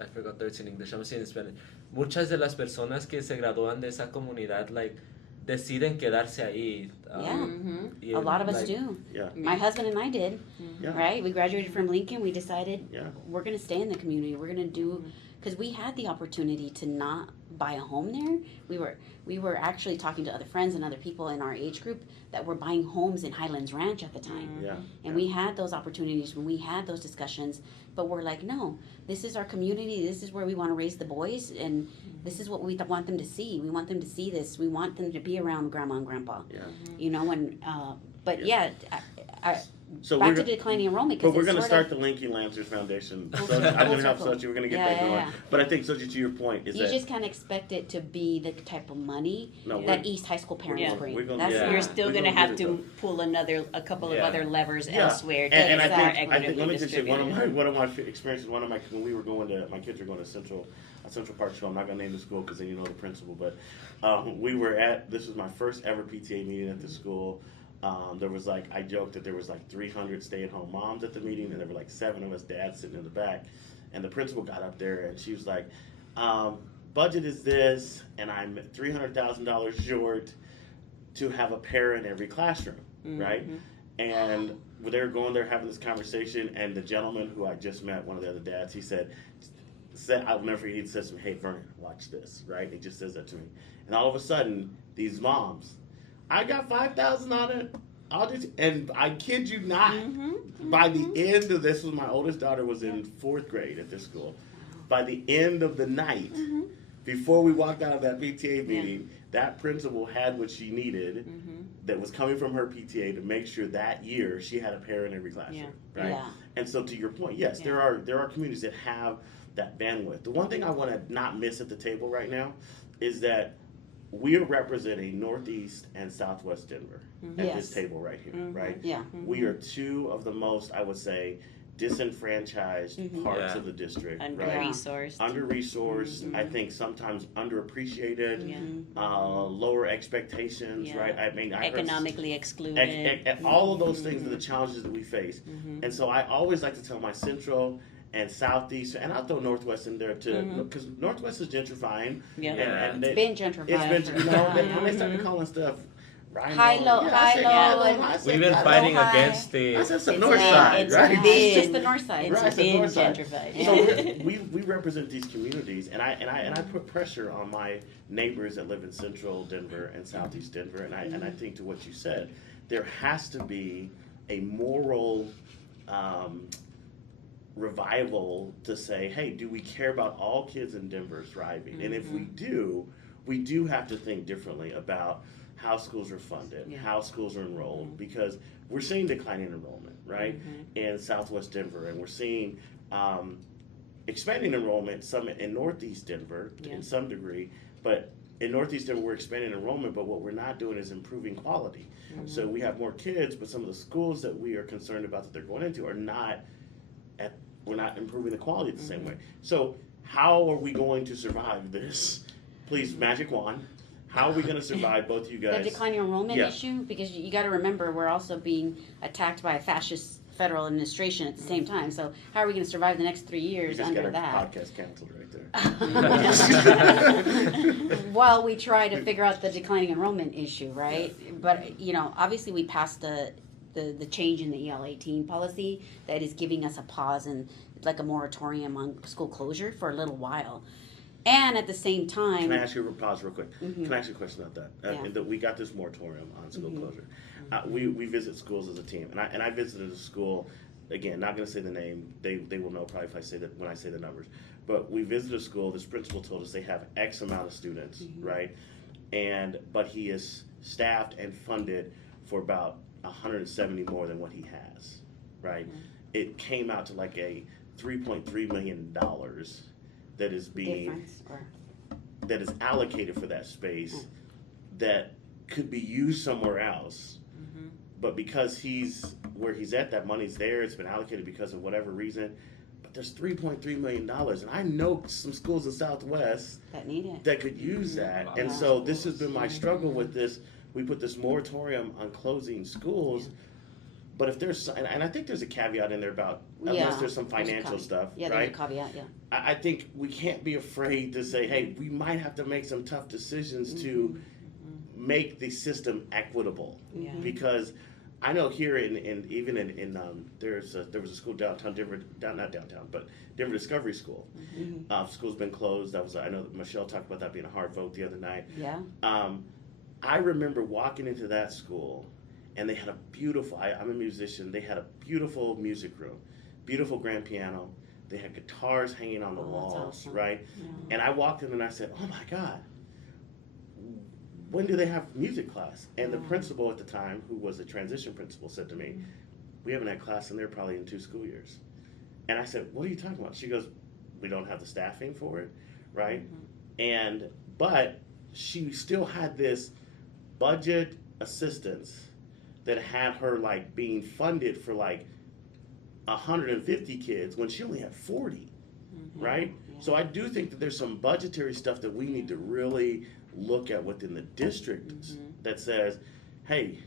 I forgot words in English, I'm saying in Spanish. Muchas de las personas que se gradúan de esa comunidad, like, deciden quedarse ahí. Yeah. y A lot of us like, do. Yeah. My husband and I did, Yeah. right? We graduated from Lincoln. We decided Yeah. we're going to stay in the community. We're going to do, because we had the opportunity to not buy a home there. We were actually talking to other friends and other people in our age group that were buying homes in Highlands Ranch at the time. Yeah. And we had those opportunities when we had those discussions, but we're like, no, this is our community. This is where we want to raise the boys, and this is what we want them to see. We want them to see this. We want them to be around grandma and grandpa. Yeah. You know, and but yeah, So back we're to go- declining enrollment. But Because we're going to start the Lincoln Lancers Foundation. Full So circle, I'm going full to help circle. Sochi. We're going to get Yeah, that going. yeah. But I think, Sochi, to your point, is You that just can't expect it to be the type of money No, that we're- East High School parents Yeah. bring. We're gonna- That's Yeah. not- You're still We're going to gonna have get it, to pull a couple of Yeah. other levers Yeah. elsewhere to And get I more think let equitably me just say one distributed. of my experiences. When we were going to, my kids were going to Central Park School. I'm not gonna name the school because then you know the principal. But this was my first ever PTA meeting at the school. There was I joked that there was 300 stay-at-home moms at the meeting, and there were 7 of us dads sitting in the back. And the principal got up there and she was like, "Budget is this, and I'm $300,000 short to have a pair in every classroom, right?" And they were going there having this conversation, and the gentleman who I just met, one of the other dads, he said, I'll never forget, he said to me, "Hey, Vernon, watch this," right? He just says that to me. And all of a sudden, these moms, "I got 5,000 on it. And I kid you not, by the end of this, my oldest daughter was in 4th grade at this school. By the end of the night, before we walked out of that PTA meeting, that principal had what she needed that was coming from her PTA to make sure that year she had a pair in every classroom, right? Yeah. And so to your point, yes, there are communities that have that bandwidth. The one thing I want to not miss at the table right now is that we are representing Northeast and Southwest Denver at Yes. this table right here, right? Yeah. We are 2 of the most, I would say, disenfranchised parts Yeah. of the district, right? Under-resourced. Under-resourced, I think sometimes underappreciated, lower expectations, Yeah. right? I mean, I heard Economically excluded. all of those things are the challenges that we face. And so I always like to tell my Central and Southeast, and I'll throw Northwest in there too, because Northwest is gentrifying. Yeah. And It's been gentrified. it's been, for- when they started calling stuff Rhino, High, low, I high, said, low, high, and- I said, We've been high, fighting low. high. against the. I said, the It's north been- side, it's right? been- It's just the north side. It's Right, the been north side. gentrified. So we represent these communities, and I put pressure on my neighbors that live in Central Denver and Southeast Denver, and I think to what you said, there has to be a moral revival to say, hey, do we care about all kids in Denver thriving? And if we do have to think differently about how schools are funded, how schools are enrolled, because we're seeing declining enrollment, right, in Southwest Denver, and we're seeing expanding enrollment some in Northeast Denver in some degree, but in Northeast Denver we're expanding enrollment, but what we're not doing is improving quality. So we have more kids, but some of the schools that we are concerned about that they're going into are not we're not improving the quality the same way. So how are we going to survive this? Please, magic wand. How are we going to survive, both of you guys? The declining enrollment issue, because you got to remember we're also being attacked by a fascist federal administration at the same time. So how are we going to survive the next 3 years under got that? our podcast canceled right there. While we try to figure out the declining enrollment issue, right? But you know, obviously we passed the change in the EL 18 policy that is giving us a pause and like a moratorium on school closure for a little while. And at the same time, Can I ask you a pause real quick? Can I ask you a question about that? That we got this moratorium on school closure. We visit schools as a team, and I visited a school. Again, not going to say the name. They will know probably if I say that when I say the numbers. But we visited a school. This principal told us they have X amount of students, right? But he is staffed and funded for about 170 more than what he has, right? It came out to like a $3.3 million that is being that is allocated for that space that could be used somewhere else, but because he's where he's at, that money's there. It's been allocated because of whatever reason. But there's $3.3 million, and I know some schools in Southwest that need it, that could use that. And so this has been my struggle with this. We put this moratorium on closing schools. But if there's, and I think there's a caveat in there about, unless there's some financial stuff, yeah, right? There's a caveat, I think we can't be afraid to say, hey, we might have to make some tough decisions to make the system equitable. Because I know here even in there was a school downtown Denver, not downtown, but Denver Discovery School. School's been closed. I know that Michelle talked about that being a hard vote the other night. I remember walking into that school, and they had a beautiful, I'm a musician, they had a beautiful music room, beautiful grand piano. They had guitars hanging on the walls, awesome. right? And I walked in and I said, oh my God, when do they have music class? And the principal at the time, who was a transition principal, said to me, we haven't had class in there probably in 2 school years. And I said, what are you talking about? She goes, we don't have the staffing for it, right? But she still had this budget assistance that had her like being funded for like 150 kids when she only had 40, right? So I do think that there's some budgetary stuff that we need to really look at within the district that says, hey,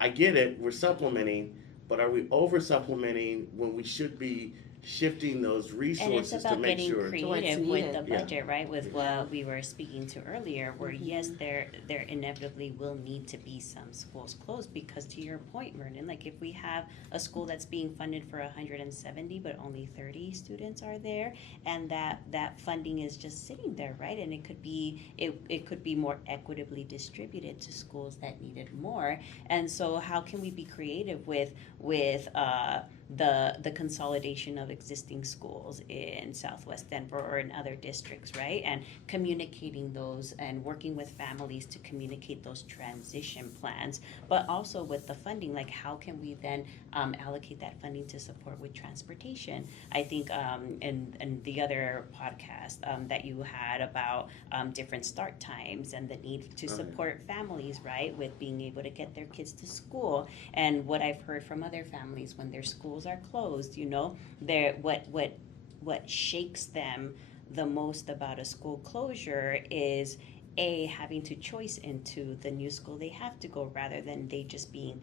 I get it, we're supplementing, but are we over supplementing when we should be shifting those resources to make sure? And it's about getting creative with the budget, right? With what we were speaking to earlier, where yes, there inevitably will need to be some schools closed, because to your point, Vernon, like if we have a school that's being funded for 170 but only 30 students are there, and that funding is just sitting there, right? And it could be more equitably distributed to schools that need it more. And so how can we be creative with the consolidation of existing schools in Southwest Denver or in other districts, right? And communicating those and working with families to communicate those transition plans, but also with the funding, like how can we then allocate that funding to support with transportation? I think in the other podcast that you had about different start times and the need to support families, right, with being able to get their kids to school. And what I've heard from other families when their schools are closed, you know, what shakes them the most about a school closure is having to choice into the new school they have to go, rather than they just being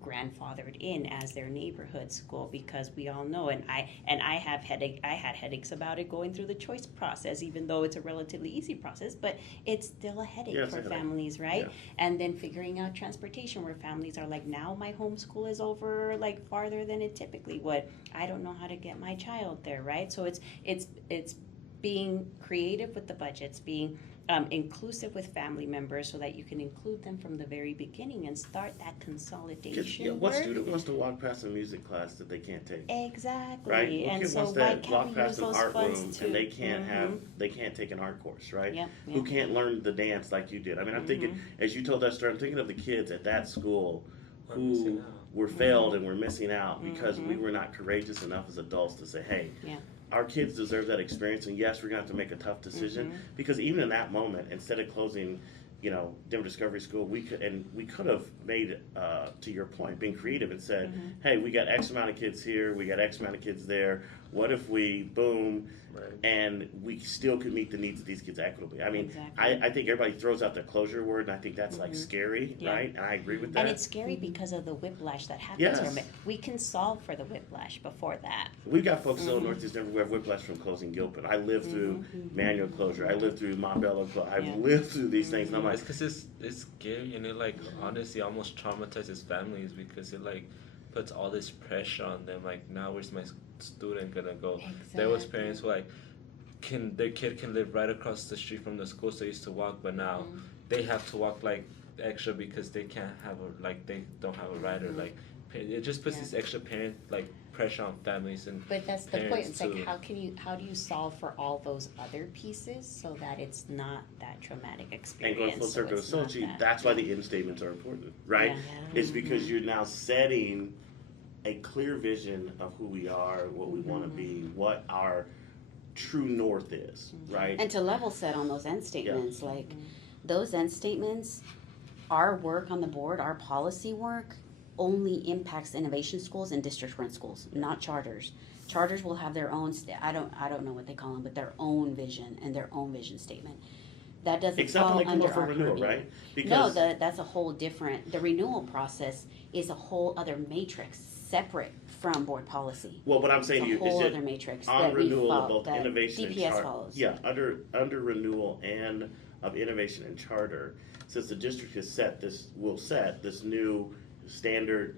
grandfathered in as their neighborhood school, because we all know, and I had headaches about it going through the choice process, even though it's a relatively easy process, but it's still a headache for families, right? And then figuring out transportation, where families are like, now my homeschool is over like farther than it typically would. I don't know how to get my child there, right? So it's being creative with the budgets, being inclusive with family members so that you can include them from the very beginning and start that consolidation What work. student wants to walk past a music class that they can't take? Exactly. Right? What And kid so wants to why can't walk we use past an those art room funds to? and they can't take an art course, right? Yep, Who yep. can't learn the dance like you did? I mean, I'm thinking, as you told that story, I'm thinking of the kids at that school Are missing who out. were failed and were missing out because we were not courageous enough as adults to say, hey, Yeah. our kids deserve that experience, and yes, we're gonna have to make a tough decision because even in that moment, instead of closing, Denver Discovery School, we could have made, to your point, being creative and said, hey, we got X amount of kids here, we got X amount of kids there. What if we boom, Right. and we still could meet the needs of these kids equitably? I mean, Exactly. I think everybody throws out the closure word, and I think that's like scary, Yeah. right? And I agree with that. And it's scary because of the whiplash that happens Yes. from it. We can solve for the whiplash before that. We've got folks still in Northeast Denver who have whiplash from closing Gilpin. I lived through manual closure. I lived through Montbello closure. I've Yeah. lived through these things, and I'm like, It's because it's scary and it like honestly almost traumatizes families because it like puts all this pressure on them. Like now, where's my student gonna go? There was parents who like their kid can live right across the street from the school they used to walk, but now they have to walk like extra because they can't have they don't have a rider. Like it just puts this extra parent like pressure on families and But that's the point. parents It's like, too. how do you solve for all those other pieces so that it's Not that traumatic and experience. going full circle to it's not Sochi, that. that's why the end statements are important, right? Yeah. It's because you're now setting a clear vision of who we are, what we want to be, what our true north is, right? And to level set on those end statements, like those end statements, our work on the board, our policy work only impacts innovation schools and district run schools, not charters. Charters will have their own, I don't know what they call them, but their own vision and their own vision statement. That doesn't Except fall when they come under up for our renewal, purview. right? No, that's a whole different, the renewal process is a whole other matrix, separate from board policy. Well, what I'm saying to It's you a whole is other that matrix on that we renewal of follow, both that innovation and DPS charter, follows. yeah, under renewal and of innovation and charter, since the district has will set this new standard,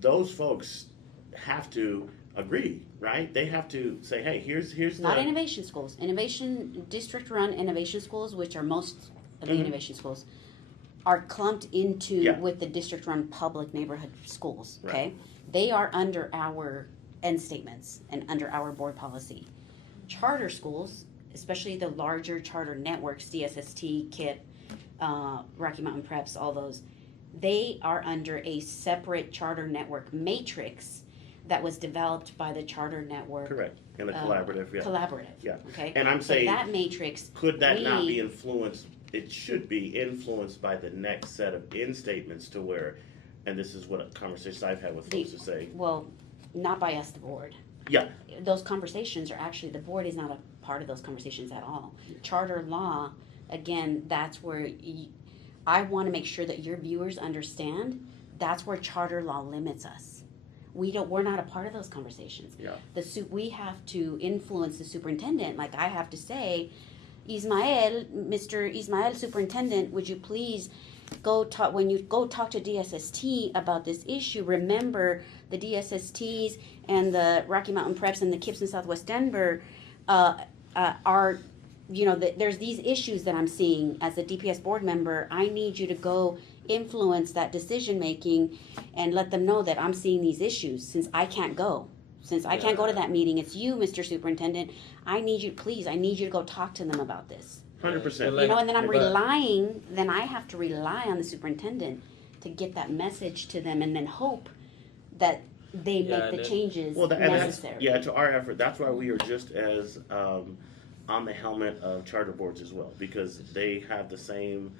those folks have to agree, right? They have to say, hey, here's Not the innovation schools. Innovation, district-run innovation schools, which are most of the innovation schools, are clumped into Yeah. with the district-run public neighborhood schools, Right. okay? They are under our end statements and under our board policy. Charter schools, especially the larger charter networks, DSST, KIT, Rocky Mountain Preps, all those, they are under a separate charter network matrix that was developed by the charter network correct and a collaborative, yeah. collaborative. Yeah. Okay. And I'm So saying, that matrix. could that not we- be influenced? It should be influenced by the next set of end statements to where, and this is what a conversation I've had with folks to say, Well, not by us, the board. yeah, Those conversations are actually, the board is not a part of those conversations at all. Charter law, again, that's where I want to make sure that your viewers understand. That's where charter law limits us. We're not a part of those conversations. yeah. We have to influence the superintendent. Like I have to say, Mr. Ismael Superintendent, would you please when you go talk to DSST about this issue, remember the DSSTs and the Rocky Mountain Preps and the KIPS in Southwest Denver are, there's these issues that I'm seeing as a DPS board member. I need you to go influence that decision making and let them know that I'm seeing these issues since I can't go. Since I can't go to that meeting, it's you, Mr. Superintendent. I need you to go talk to them about this. 100%. And then then I have to rely on the superintendent to get that message to them and then hope that they make the changes Well, and that's, necessary. to our effort, that's why we are just as on the helmet of charter boards as well, because they have the same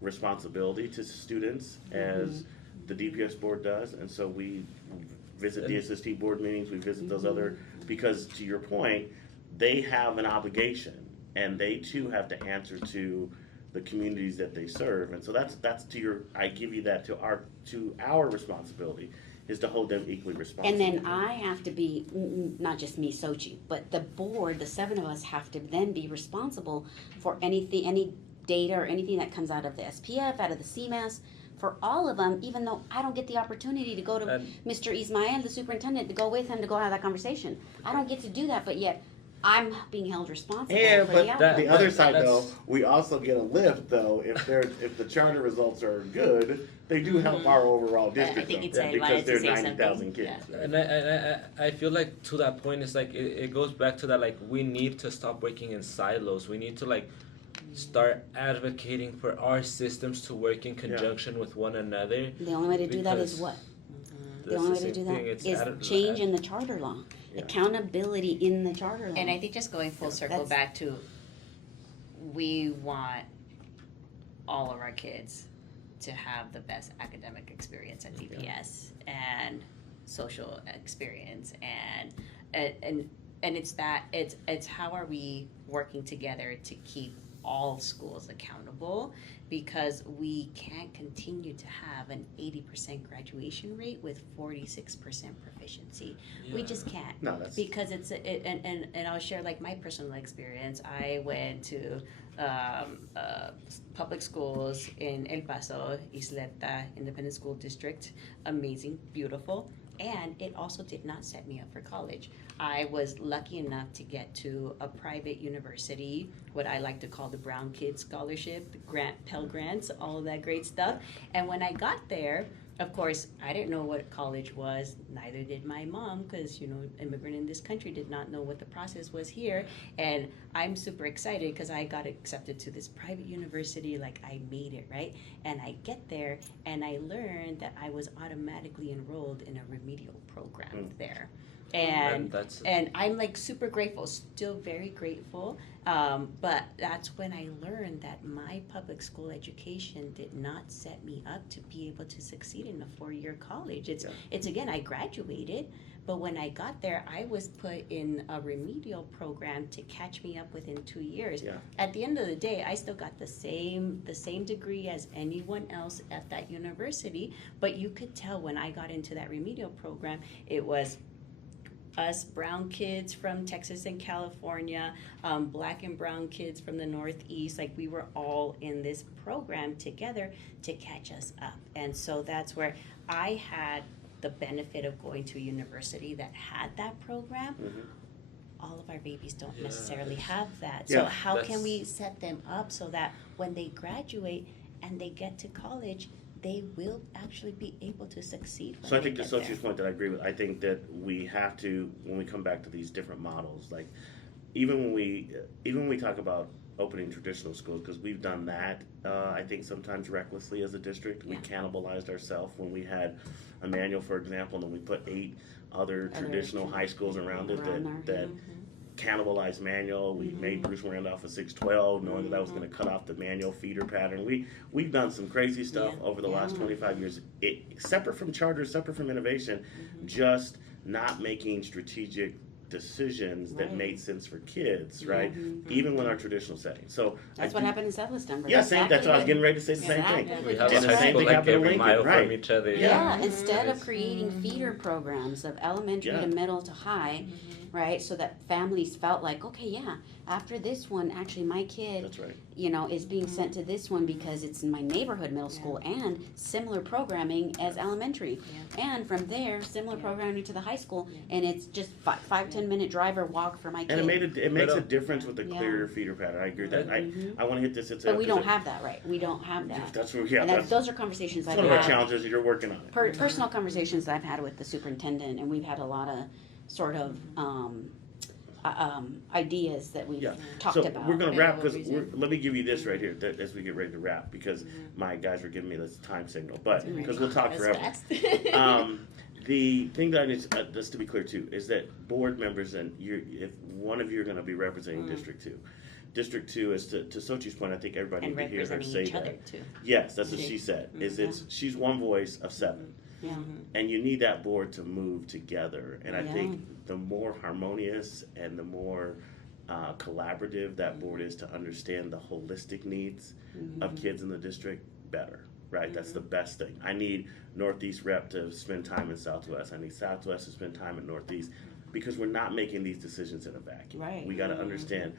responsibility to students as the DPS board does, and so we visit DSST board meetings, we visit those other, because to your point, they have an obligation, and they too have to answer to the communities that they serve, and so that's I give you that to our responsibility is to hold them equally responsible. And then I have to be, not just me, Sochi, but the board, the 7 of us have to then be responsible for any data or anything that comes out of the SPF, out of the CMAS, for all of them, even though I don't get the opportunity to go to Mr. Ismael, the superintendent, to go with him to go have that conversation. I don't get to do that, but yet I'm being held responsible And for but the that- the outcome. other side though, that's- we also get a lift though if the charter results are good, they do help our overall district think though, it's I because wanted to there's say 90,000 something. kids. Yeah. Right? And I feel like to that point, it's like it goes back to that, like, we need to stop working in silos. We need to, like, start advocating for our systems to work in conjunction with one another. The only way to do that is Because what? The That's only way the to same do that thing, it's is change in the charter law. Yeah. Accountability in the charter law. And I think just going full circle That's- back to, we want all of our kids to have the best academic experience at DPS and social experience and it's how are we working together to keep all schools accountable, because we can't continue to have an 80% graduation rate with 46% proficiency. We just can't. No, that's Because and I'll share like my personal experience. I went to public schools in El Paso, Isleta Independent School District, amazing, beautiful, and it also did not set me up for college. I was lucky enough to get to a private university, what I like to call the Brown Kids Scholarship, Pell Grants, all of that great stuff. And when I got there, of course, I didn't know what college was, neither did my mom, because, immigrant in this country, did not know what the process was here. And I'm super excited because I got accepted to this private university, like I made it, right? And I get there and I learned that I was automatically enrolled in a remedial program there. And I'm like super grateful, still very grateful. But that's when I learned that my public school education did not set me up to be able to succeed in a 4-year college. It's again, I graduated, but when I got there, I was put in a remedial program to catch me up within 2 years. Yeah. At the end of the day, I still got the same degree as anyone else at that university, but you could tell when I got into that remedial program, it was us brown kids from Texas and California, black and brown kids from the Northeast, like we were all in this program together to catch us up. And so that's where I had the benefit of going to a university that had that program. Mhm. All of our babies don't necessarily have that. Yeah, So how can that's- we set them up so that when they graduate and they get to college, they will actually be able to succeed when So I they think the get there. associate's point that I agree with, I think that we have to, when we come back to these different models, like even when we talk about opening traditional schools, because we've done that, I think sometimes recklessly as a district, we cannibalized ourselves when we had Emmanuel, for example, and then we put 8 other traditional high schools around it that cannibalized Manual. We made Bruce Randolph a 612, knowing that was going to cut off the Manual feeder pattern. We've done some crazy stuff over the last 25 years. Separate from charters, separate from innovation, just not making strategic decisions that made sense for kids, right? Even with our traditional setting. So That's what happened in Southwest Denver. Yeah, that's what I was getting ready to say. The same thing. Exactly. We have And a the high same school thing like happened in every Lincoln, mile right? from each other. Yeah, Yeah. instead of creating feeder programs of elementary to middle to high, right, so that families felt like, okay, yeah, after this one, actually my kid, That's right. is being sent to this one because it's in my neighborhood middle school and similar programming as elementary. And from there, similar programming to the high scholl, and it's just 5-10 minute drive or walk for my kid. And it makes a But, difference with the clear feeder pattern. I agree with that. I want to hit this. But we don't have that, right? We don't have that. That's where, And that's those are conversations I've one of our had. challenges. You're working on it. Personal conversations that I've had with the superintendent, and we've had a lot of sort of ideas that we've talked So about. we're going to wrap what because we said. let me give you this right here as we get ready to wrap, because my guys are giving me this time signal, but because we'll talk That's forever. fast. The thing that I need just to be clear too is that board members, and if one of you are going to be representing District 2. District 2 is to Sochi's point. I think everybody And needs to hear her representing say each other that. too. Yes, that's what she said. She's one voice of 7. Yeah. And you need that board to move together. And I Yeah. think the more harmonious and the more collaborative that board is to understand the holistic needs of kids in the district, better, right? That's the best thing. I need Northeast rep to spend time in Southwest. I need Southwest to spend time in Northeast, because we're not making these decisions in a vacuum. Right. We got to understand,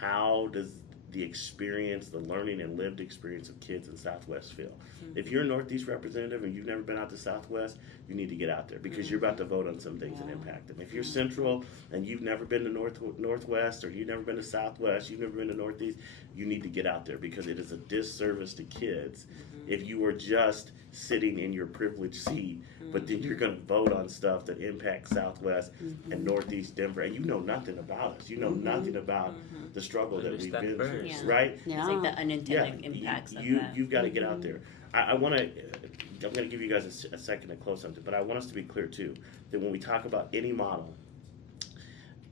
how does the experience, the learning and lived experience of kids in Southwest feel. If you're a Northeast representative and you've never been out to Southwest, you need to get out there because you're about to vote on some things that impact them. If you're Central and you've never been to Northwest, or you've never been to Southwest, you've never been to Northeast, you need to get out there because it is a disservice to kids if you are just sitting in your privileged seat, but then you're going to vote on stuff that impacts Southwest and Northeast Denver, and you know nothing about us. You know nothing about the struggle that we've been through, Yeah. right? It's like the unintended impacts of that. You've got to get out there. I want to. I'm going to give you guys a second to close something, but I want us to be clear too that when we talk about any model,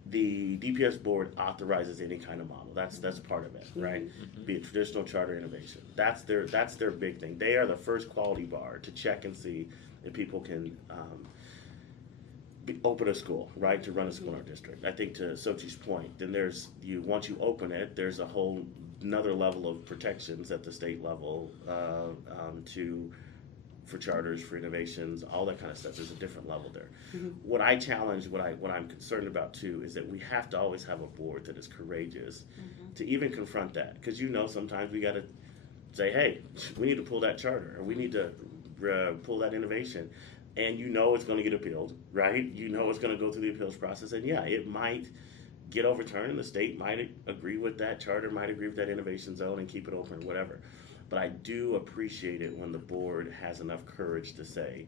the DPS board authorizes any kind of model. That's part of it, right? Be it traditional, charter, innovation. That's their big thing. They are the first quality bar to check and see if people can open a school, right? To run a school in our district. I think to Sochi's point, then once you open it, there's a whole another level of protections at the state level for charters, for innovations, all that kind of stuff. There's a different level there. What I challenge, what I'm concerned about too, is that we have to always have a board that is courageous to even confront that. Because sometimes we got to say, hey, we need to pull that charter, or we need to pull that innovation. And it's going to get appealed, right? It's going to go through the appeals process. And yeah, it might get overturned, and the state might agree with that charter, might agree with that innovation zone and keep it open or whatever. But I do appreciate it when the board has enough courage to say,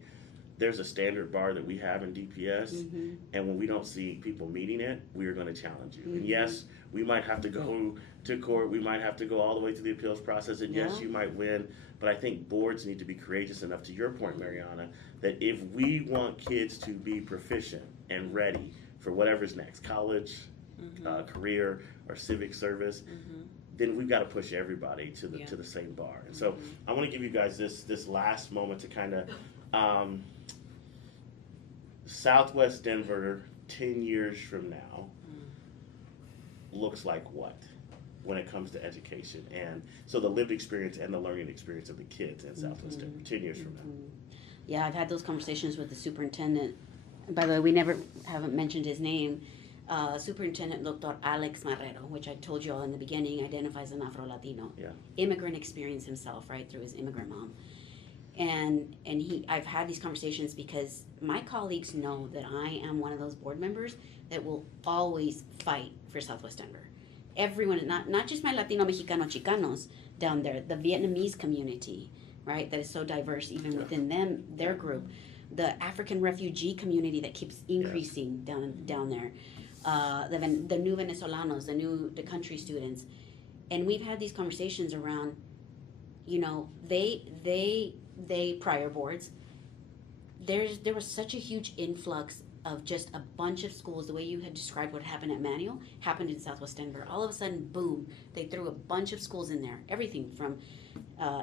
there's a standard bar that we have in DPS, and when we don't see people meeting it, we are going to challenge you. And yes, we might have to go to court, we might have to go all the way through the appeals process, and yes, you might win, but I think boards need to be courageous enough, to your point, Mariana, that if we want kids to be proficient and ready for whatever's next, college, career, or civic service, then we've got to push everybody to the same bar. And so I want to give you guys this last moment to kind of Southwest Denver 10 years from now looks like what when it comes to education, and so the lived experience and the learning experience of the kids in Southwest Denver 10 years from now. Yeah, I've had those conversations with the superintendent. By the way, we haven't mentioned his name. Superintendent Dr. Alex Marrero, which I told you all in the beginning, identifies an Afro-Latino. Yeah. Immigrant experience himself, right, through his immigrant mom. I've had these conversations because my colleagues know that I am one of those board members that will always fight for Southwest Denver. Everyone, not just my Latino, Mexicano, Chicanos down there, the Vietnamese community, right, that is so diverse even within their group, the African refugee community that keeps increasing down there, the new Venezolanos, the country students, and we've had these conversations around, they prior boards. There was such a huge influx of just a bunch of schools. The way you had described what happened at Manual happened in Southwest Denver. All of a sudden, boom! They threw a bunch of schools in there. Everything from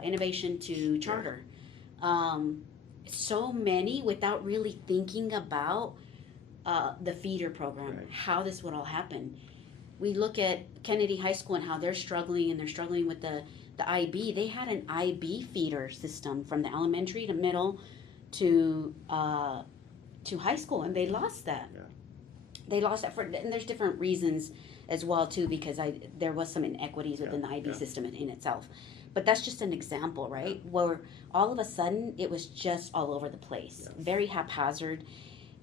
innovation to charter. So many without really thinking about the feeder program, how this would all happen. We look at Kennedy High School and how they're struggling, and they're struggling with the IB. They had an IB feeder system from the elementary to middle to high school, and they lost that. Yeah. They lost that and there's different reasons as well too, because there was some inequities within the IB system in itself. But that's just an example, right? Where all of a sudden it was just all over the place, very haphazard,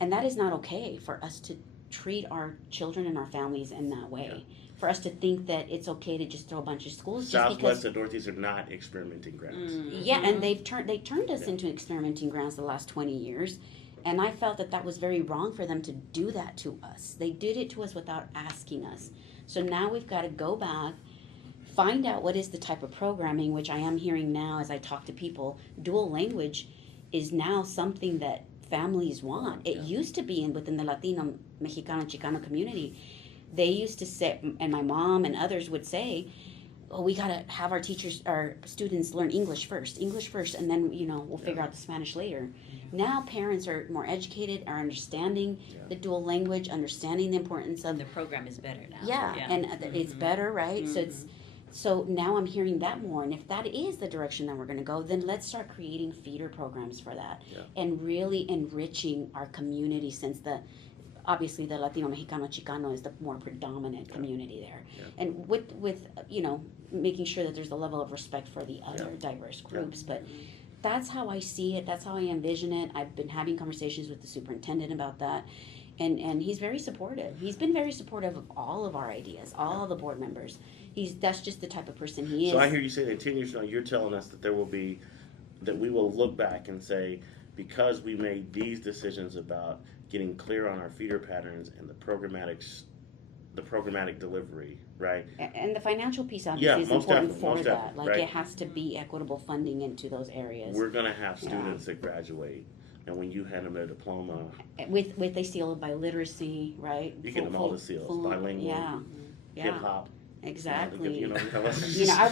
and that is not okay for us to treat our children and our families in that way. For us to think that it's okay to just throw a bunch of schools. Southwest and Northeast are not experimenting grounds. Yeah, and they turned us into experimenting grounds the last 20 years. And I felt that was very wrong for them to do that to us. They did it to us without asking us. So now we've got to go back, find out what is the type of programming, which I am hearing now as I talk to people. Dual language is now something that families want. It used to be within the Latino, Mexicano, Chicano community. They used to say, and my mom and others would say, oh, we got to have our students learn English first, and then, we'll figure out the Spanish later. Now parents are more educated, are understanding the dual language, understanding the importance of... The program is better now. Yeah. And it's better, right? So now I'm hearing that more, and if that is the direction that we're going to go, then let's start creating feeder programs for that and really enriching our community, since obviously the Latino, Mexicano, Chicano is the more predominant community there. Yeah. And with, you know, making sure that there's a level of respect for the other diverse groups. But that's how I see it. That's how I envision it. I've been having conversations with the superintendent about that. And he's very supportive. He's been very supportive of all of our ideas, all the board members. That's just the type of person he is. So I hear you say that 10 years from now, you're telling us that that we will look back and say, because we made these decisions about getting clear on our feeder patterns and the programmatic delivery, right? And the financial piece obviously is most important definitely, for most that. definitely, Like right. it has to be equitable funding into those areas. We're going to have students that graduate, and when you hand them their diploma, With a seal of biliteracy, right? you get them all the seals, bilingual, Yeah, hip hop. exactly. You know, I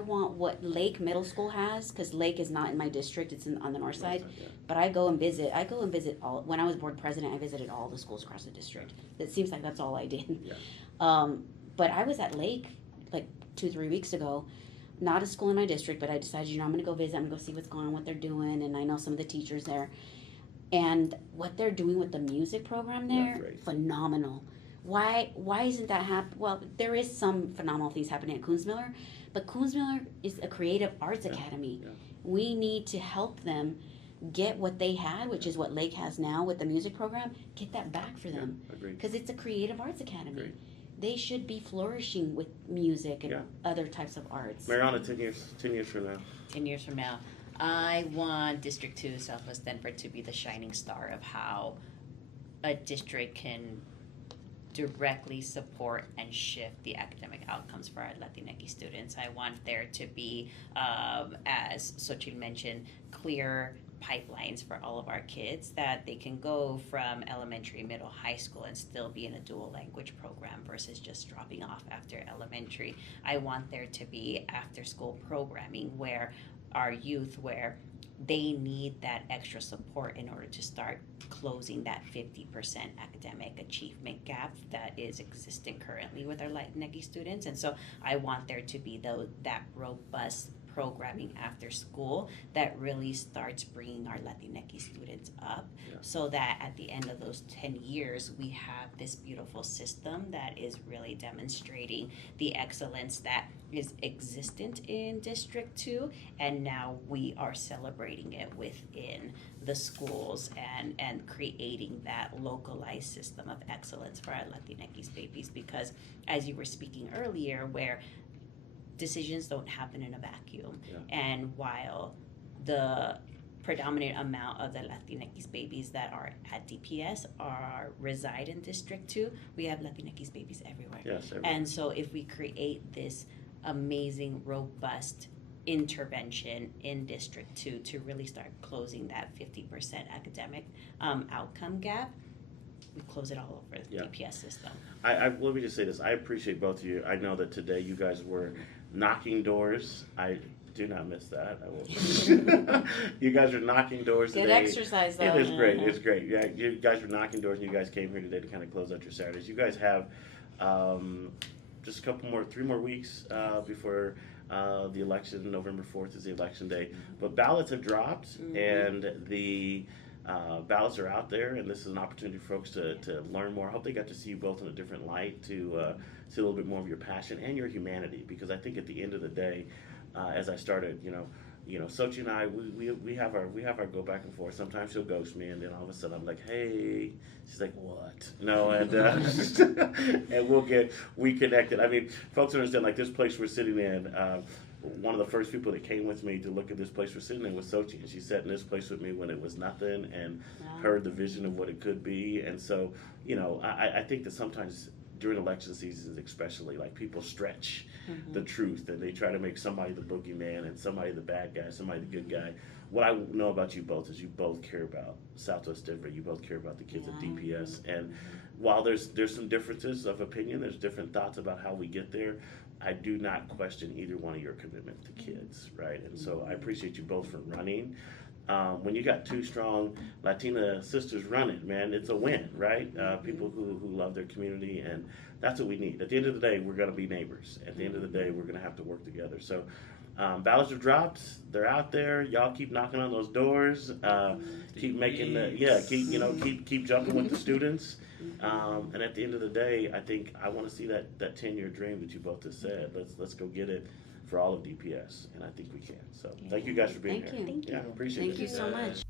want what Lake Middle School has, because Lake is not in my district, it's on the north side. Yeah. But I go and visit all, when I was board president, I visited all the schools across the district. It seems like that's all I did. Yeah. But I was at Lake like 2-3 weeks ago, not a school in my district, but I decided, I'm gonna go visit, I'm gonna go see what's going on, what they're doing, and I know some of the teachers there. And what they're doing with the music program there, great. phenomenal. Why isn't that happening? Well, there is some phenomenal things happening at Kunzmiller, but Kunzmiller is a creative arts academy. Yeah. We need to help them get what they had, which is what Lake has now with the music program, get that back for them. Agreed. Because it's a creative arts academy. Agreed. They should be flourishing with music and Yeah. other types of arts. Mariana, 10 years from now. 10 years from now, I want District 2 Southwest Denver to be the shining star of how a district can directly support and shift the academic outcomes for our Latinx students. I want there to be, as Xochitl mentioned, clear pipelines for all of our kids, that they can go from elementary, middle, high school and still be in a dual language program versus just dropping off after elementary. I want there to be after school programming where our youth, where they need that extra support in order to start closing that 50% academic achievement gap that is existent currently with our Latinx students. And so I want there to be that robust programming after school that really starts bringing our Latinx students up, so that at the end of those 10 years, we have this beautiful system that is really demonstrating the excellence that is existent in District 2, and now we are celebrating it within the schools and creating that localized system of excellence for our Latinx babies. Because as you were speaking earlier, where decisions don't happen in a vacuum. And while the predominant amount of the Latinx babies that are at DPS reside in District 2, we have Latinx babies everywhere. Yes, everywhere. And so if we create this amazing, robust intervention in District 2 to really start closing that 50% academic outcome gap, we close it all over the DPS system. Let me just say this. I appreciate both of you. I know that today you guys were knocking doors. I do not miss that. I will. You guys are knocking doors today. Good exercise, though. It is great. It's great. Yeah, you guys were knocking doors, and you guys came here today to kind of close out your Saturdays. You guys have just 3 more weeks before the election. November 4th is the election day. But ballots have dropped, and the ballots are out there, and this is an opportunity for folks to learn more. I hope they got to see you both in a different light, to see a little bit more of your passion and your humanity, because I think at the end of the day, as I started, Sochi and I, we have our go back and forth. Sometimes she'll ghost me, and then all of a sudden I'm like, hey, she's like, what? No, and and we connected. I mean, folks understand, like, this place we're sitting in. One of the first people that came with me to look at this place we're sitting in was Sochi, and she sat in this place with me when it was nothing, and heard the vision of what it could be. And so, I think that sometimes during election seasons especially, like, people stretch the truth, and they try to make somebody the boogeyman and somebody the bad guy, somebody the good guy. What I know about you both is you both care about Southwest Denver. You both care about the kids at DPS. And while there's some differences of opinion, there's different thoughts about how we get there, I do not question either one of your commitment to kids, right? And so I appreciate you both for running. When you got two strong Latina sisters running, man, it's a win, right? People who love their community, and that's what we need. At the end of the day, we're going to be neighbors. At the end of the day, we're going to have to work together. So ballots have dropped. They're out there. Y'all keep knocking on those doors. Keep making keep jumping with the students. And at the end of the day, I think I want to see that 10-year dream that you both just said. Let's go get it for all of DPS, and I think we can. So thank you guys for being Thank here. you. Yeah, appreciate it. Thank you so much.